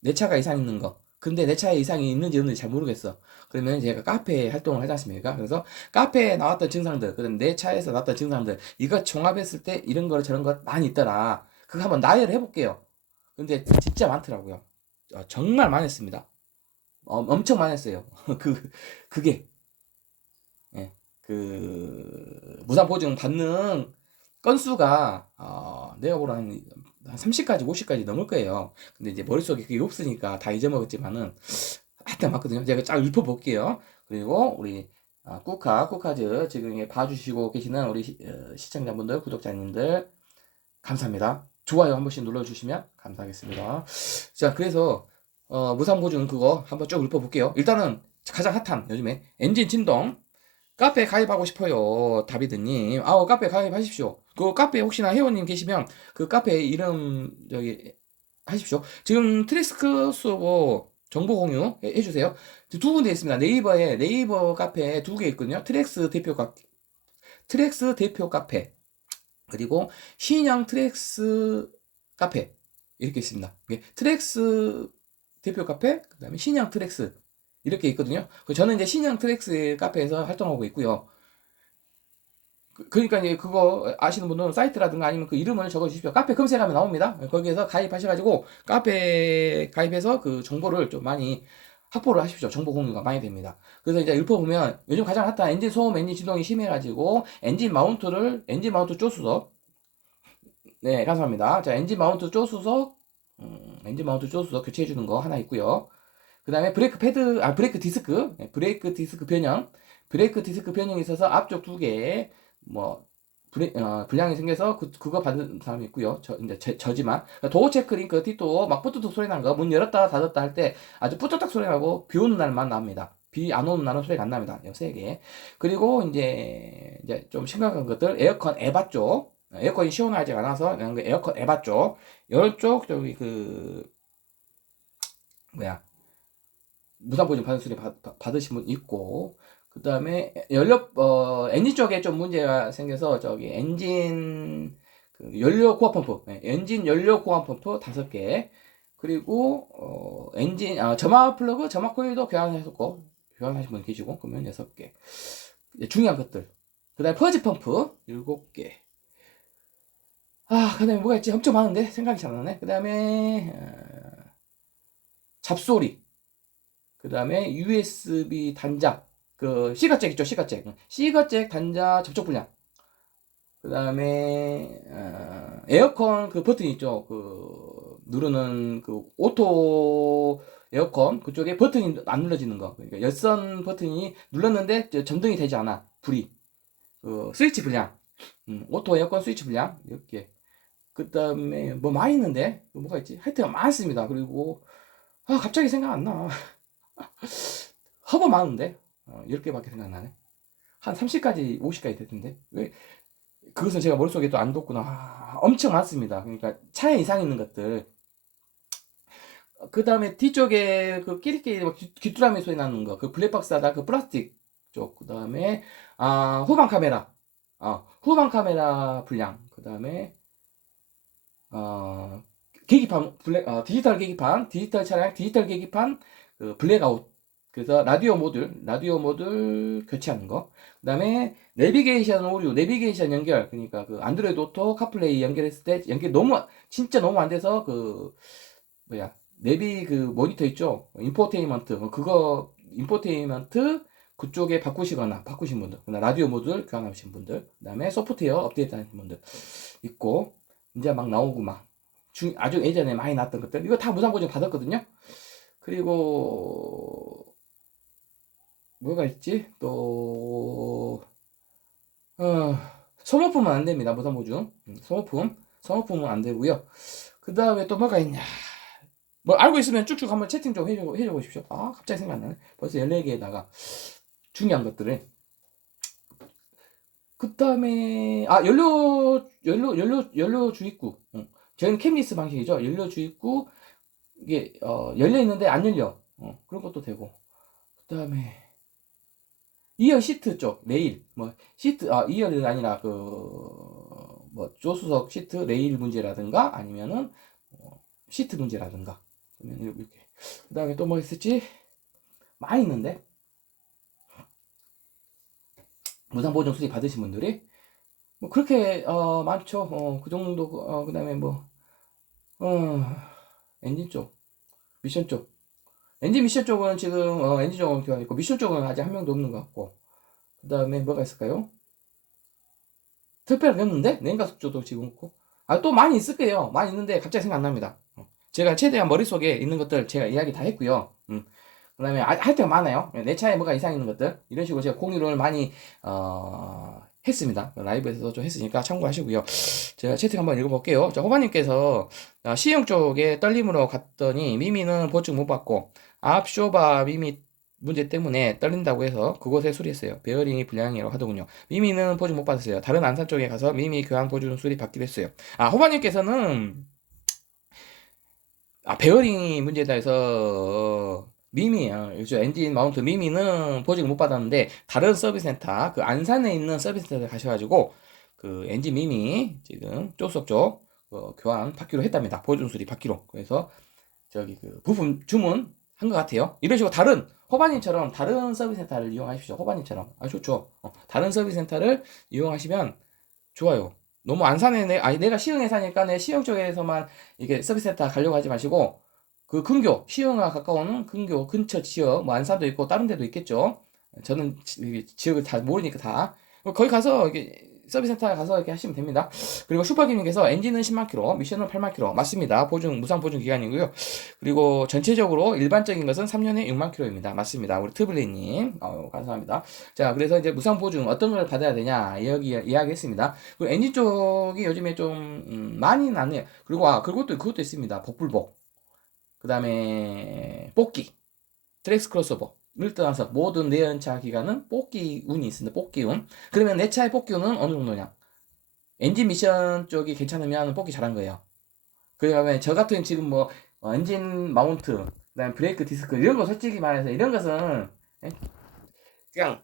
내 차가 이상 있는 거. 근데 내 차에 이상이 있는지 없는지 잘 모르겠어. 그러면 제가 카페 활동을 하지 않습니까? 그래서 카페에 나왔던 증상들, 그다음 내 차에서 나왔던 증상들, 이거 종합했을 때 이런 거 저런 거 많이 있더라. 그거 한번 나열을 해볼게요. 근데 진짜 많더라고요. 정말 많았습니다. 엄청 많았어요. 그게 예, 무상 보증 받는 건수가 내가 보기로는 한 30까지 50까지 넘을 거예요. 근데 이제 머릿속에 그게 없으니까 다 잊어먹었지만은 하여튼 맞거든요. 제가 쫙 읊어볼게요. 그리고 우리 쿠카즈 지금 봐주시고 계시는 우리 시청자분들, 구독자님들 감사합니다. 좋아요 한 번씩 눌러주시면 감사하겠습니다. 자, 그래서 무상 보증 그거 한번 쭉 읊어볼게요. 일단은 가장 핫한 요즘에 엔진 진동 카페 가입하고 싶어요. 다비드님. 카페 가입하십시오. 그 카페 혹시나 회원님 계시면 그 카페 이름 저기 하십시오. 지금 트랙스크스고 정보 공유 해주세요. 두 군데 있습니다. 네이버 카페 두 개 있거든요. 트랙스 대표 카페 그리고 신형 트랙스 카페 이렇게 있습니다. 트랙스 대표 카페 그다음에 신형 트랙스 이렇게 있거든요. 저는 이제 신형 트랙스 카페에서 활동하고 있고요. 그러니까 이제 그거 아시는 분들은 사이트라든가 아니면 그 이름을 적어 주십시오. 카페 검색하면 나옵니다. 거기에서 가입하셔가지고 카페 가입해서 그 정보를 좀 많이 확보를 하십시오. 정보 공유가 많이 됩니다. 그래서 이제 읊어보면 요즘 가장 핫한 엔진 소음, 엔진 진동이 심해가지고 엔진 마운트 조수석. 네, 감사합니다. 자, 엔진 마운트 조수석 교체해주는 거 하나 있고요. 그 다음에 브레이크 디스크, 네, 브레이크 디스크 변형이 있어서 앞쪽 두 개에 뭐 불량이 생겨서 그거 받는 사람이 있고요. 이제 저지만 도어 체크 링크 뒷도 막 뿌뚜뚝 소리 나는 거 문 열었다 닫았다 할 때 아주 뿌뚜뚝 소리 나고 비 오는 날만 납니다. 비 안 오는 날은 소리가 안 납니다. 요 세 개. 그리고 이제 좀 심각한 것들 에어컨 에바 쪽 에어컨이 시원하지 않아서 에어컨 에바 쪽 이런 쪽 저기 뭐야 무상 보증 받은 소리 받으신 분 있고 그 다음에 엔진 쪽에 좀 문제가 생겨서 저기 엔진 연료 고압 펌프 엔진 연료 고압 펌프 5개 그리고 엔진 점화 플러그 점화 코일도 교환하신 분 계시고 그러면 6개 중요한 것들 그 다음에 퍼지 펌프 7개 그 다음에 뭐가 있지 엄청 많은데 생각이 잘 안 나네 그 다음에 잡소리 그 다음에 USB 단자, C가잭 있죠, C가잭 단자 접촉 불량. 그 다음에, 에어컨 버튼 있죠, 누르는 오토 에어컨, 그쪽에 버튼이 안 눌러지는 거. 그러니까 열선 버튼이 눌렀는데 전등이 되지 않아, 불이. 스위치 불량. 오토 에어컨 스위치 불량. 이렇게. 그 다음에, 뭐 많이 있는데? 뭐가 있지? 하여튼 많습니다. 그리고, 갑자기 생각 안 나. 허버 많은데 10개밖에 생각 안 나네. 한 30까지 50까지 될 텐데 왜 그것은 제가 머릿속에 또 안 뒀구나. 엄청 많습니다. 그러니까 차에 이상 있는 것들 그 다음에 뒤쪽에 끼리끼리 귀뚜라미 소리 나는 거 블랙박스 하다 플라스틱 쪽 그 다음에 후방 카메라 불량 그 다음에 계기판 디지털 차량 디지털 계기판 블랙아웃 그래서 라디오 모듈 교체하는 거. 그다음에 내비게이션 오류, 내비게이션 연결. 그러니까 안드로이드 오토 카플레이 연결했을 때 연결 진짜 너무 안 돼서 내비 모니터 있죠. 인포테인먼트 그쪽에 바꾸신 분들. 라디오 모듈 교환하신 분들. 그다음에 소프트웨어 업데이트 하신 분들 있고 이제 막 나오고 아주 예전에 많이 나왔던 것들 이거 다 무상 보증 받았거든요. 그리고 뭐가 있지? 또 소모품은 안 됩니다. 무상 보증. 소모품은 안 되고요. 그 다음에 또 뭐가 있냐? 뭐 알고 있으면 쭉쭉 한번 채팅 좀 해줘 보십시오. 갑자기 생각 안 나네. 벌써 14개에다가 중요한 것들을. 그 다음에 연료 주입구. 저희는 캠리스 방식이죠. 연료 주입구 이게 열려 있는데 안 열려. 그런 것도 되고. 그 다음에 2열 시트 쪽 레일 시트 2열이 아니라 조수석 시트 레일 문제라든가 아니면은 시트 문제라든가 그러면 이렇게 그 다음에 또 뭐 있었지? 많이 있는데? 무상보증 수리 받으신 분들이? 뭐 그렇게 많죠. 그 정도. 그 다음에 뭐 엔진 쪽, 미션 쪽. 엔진 미션 쪽은 지금 엔진 쪽은 교환 있고 미션 쪽은 아직 한 명도 없는 것 같고. 그 다음에 뭐가 있을까요? 특별하게 없는데? 냉각 쪽도 지금 없고. 또 많이 있을 거예요. 많이 있는데 갑자기 생각 안 납니다. 제가 최대한 머릿속에 있는 것들 제가 이야기 다 했고요. 그 다음에 할 때가 많아요. 내 차에 뭐가 이상 있는 것들 이런 식으로 제가 공유를 많이 했습니다. 라이브에서도 좀 했으니까 참고하시고요. 제가 채팅 한번 읽어볼게요. 호바님께서 C형 쪽에 떨림으로 갔더니 미미는 보증 못 받고 앞쇼바 미미 문제 때문에 떨린다고 해서 그곳에 수리했어요. 베어링이 불량이라고 하더군요. 미미는 보증 못 받았어요. 다른 안산 쪽에 가서 미미 교환 보증 수리 받기로 했어요. 호바님께서는 베어링이 문제다 해서 그죠. 엔진 마운트 미미는 보증 못 받았는데 다른 서비스 센터, 그 안산에 있는 서비스 센터에 가셔가지고 그 엔진 미미 지금 조수석 쪽 교환 받기로 했답니다. 보증 수리 받기로. 그래서 저기 그 부품 주문 한 것 같아요. 이런 식으로 다른 호바님처럼 다른 서비스 센터를 이용하십시오. 호바님처럼 좋죠. 다른 서비스 센터를 이용하시면 좋아요. 너무 안산에 내가 시흥에 사니까 내 시흥 쪽에서만 이게 서비스 센터 가려고 하지 마시고 그 근교 시흥과 가까운 근교 근처 지역 뭐 안산도 있고 다른 데도 있겠죠. 저는 지역을 다 모르니까 다 거기 가서 이게 서비스 센터에 가서 이렇게 하시면 됩니다. 그리고 슈퍼기님께서 엔진은 10만 킬로, 미션은 8만 킬로 맞습니다. 보증 무상 보증 기간이고요. 그리고 전체적으로 일반적인 것은 3년에 6만 킬로입니다. 맞습니다. 우리 트블레님 감사합니다. 자, 그래서 이제 무상 보증 어떤 걸 받아야 되냐 여기 이야기했습니다. 그리고 엔진 쪽이 요즘에 좀 많이 나네요. 그리고 그것도 있습니다. 복불복. 그 다음에 뽑기, 트랙스 크로스오버를 떠나서 모든 내연차 기간은 뽑기 운이 있습니다. 뽑기 운. 그러면 내 차의 뽑기 운은 어느 정도냐? 엔진 미션 쪽이 괜찮으면 뽑기 잘한 거예요. 그다음에 저 같은 지금 뭐 엔진 마운트, 그다음에 브레이크 디스크 이런 거 솔직히 말해서 이런 것은 그냥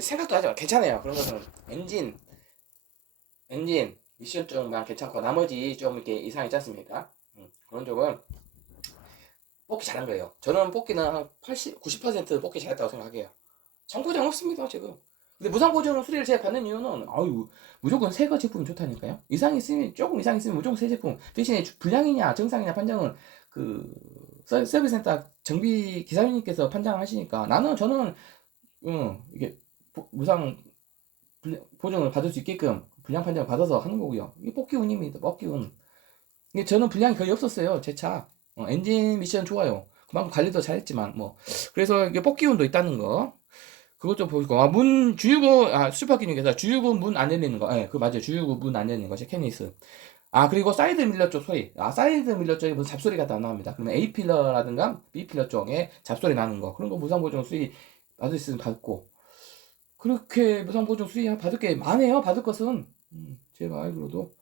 생각도 하지 마. 괜찮아요. 그런 것은 엔진 미션 쪽만 괜찮고 나머지 좀 이렇게 이상 있지 않습니까? 그런 쪽은 뽑기 잘한 거예요. 저는 뽑기는 한 80, 90% 뽑기 잘했다고 생각해요. 정보장 없습니다, 지금. 근데 무상보증 수리를 제가 받는 이유는, 무조건 새 거 제품이 좋다니까요. 조금 이상 있으면 무조건 새 제품. 대신에 불량이냐, 정상이냐 판정은 서비스 센터 정비 기사님께서 판단하시니까 저는, 이게 무상 보증을 받을 수 있게끔 불량 판정을 받아서 하는 거고요. 이게 뽑기 운입니다, 뽑기 운. 이게 저는 불량이 거의 없었어요, 제 차. 엔진 미션 좋아요. 그만큼 관리도 잘했지만 그래서 이게 뽑기운도 있다는 거 그것 좀 보시고 주유구 슈퍼기님께서 주유구 문 안 열리는 거 그 맞아요. 주유구 문 안 열리는 거 케니스. 그리고 사이드 밀러 쪽 소리 사이드 밀러 쪽에 무슨 잡소리가 다 나옵니다. 그러면 A 필러라든가 B 필러 쪽에 잡소리 나는 거 그런 거 무상보증 수리 받을 수 있으면 받고 그렇게 무상보증 수리 받을 게 많아요. 받을 것은 제가 알기로도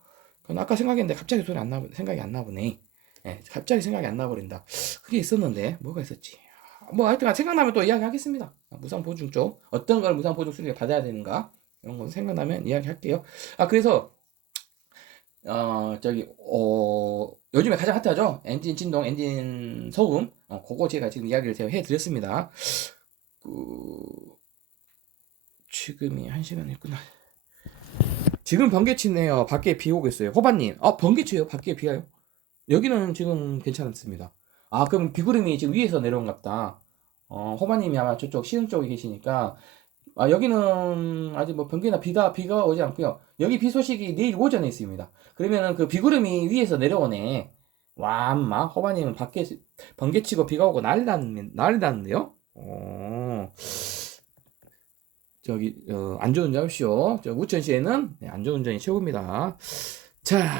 아까 생각했는데 갑자기 생각이 안 나보네. 갑자기 생각이 안 나버린다. 그게 있었는데 뭐가 있었지? 하여튼 생각나면 또 이야기하겠습니다. 무상보증 쪽 어떤 걸 무상보증 수리를 받아야 되는가 이런 거 생각나면 이야기할게요. 그래서 요즘에 가장 핫하죠? 엔진 진동, 엔진 소음. 그거 제가 지금 이야기를 제가 해드렸습니다. 지금이 1시간 했구나. 지금 번개치네요. 밖에 비 오고 있어요. 호바님, 번개치요? 밖에 비 와요? 여기는 지금 괜찮습니다. 그럼 비구름이 지금 위에서 내려온 것 같다. 호바님이 아마 저쪽 시흥 쪽에 계시니까, 여기는 아직 뭐 번개나 비가 오지 않고요. 여기 비 소식이 내일 오전에 있습니다. 그러면은 그 비구름이 위에서 내려오네. 엄마, 호바님은 밖에 번개 치고 비가 오고 난리 났는데요? 안전운전 하십시오. 우천시에는 안전운전이 최고입니다. 자,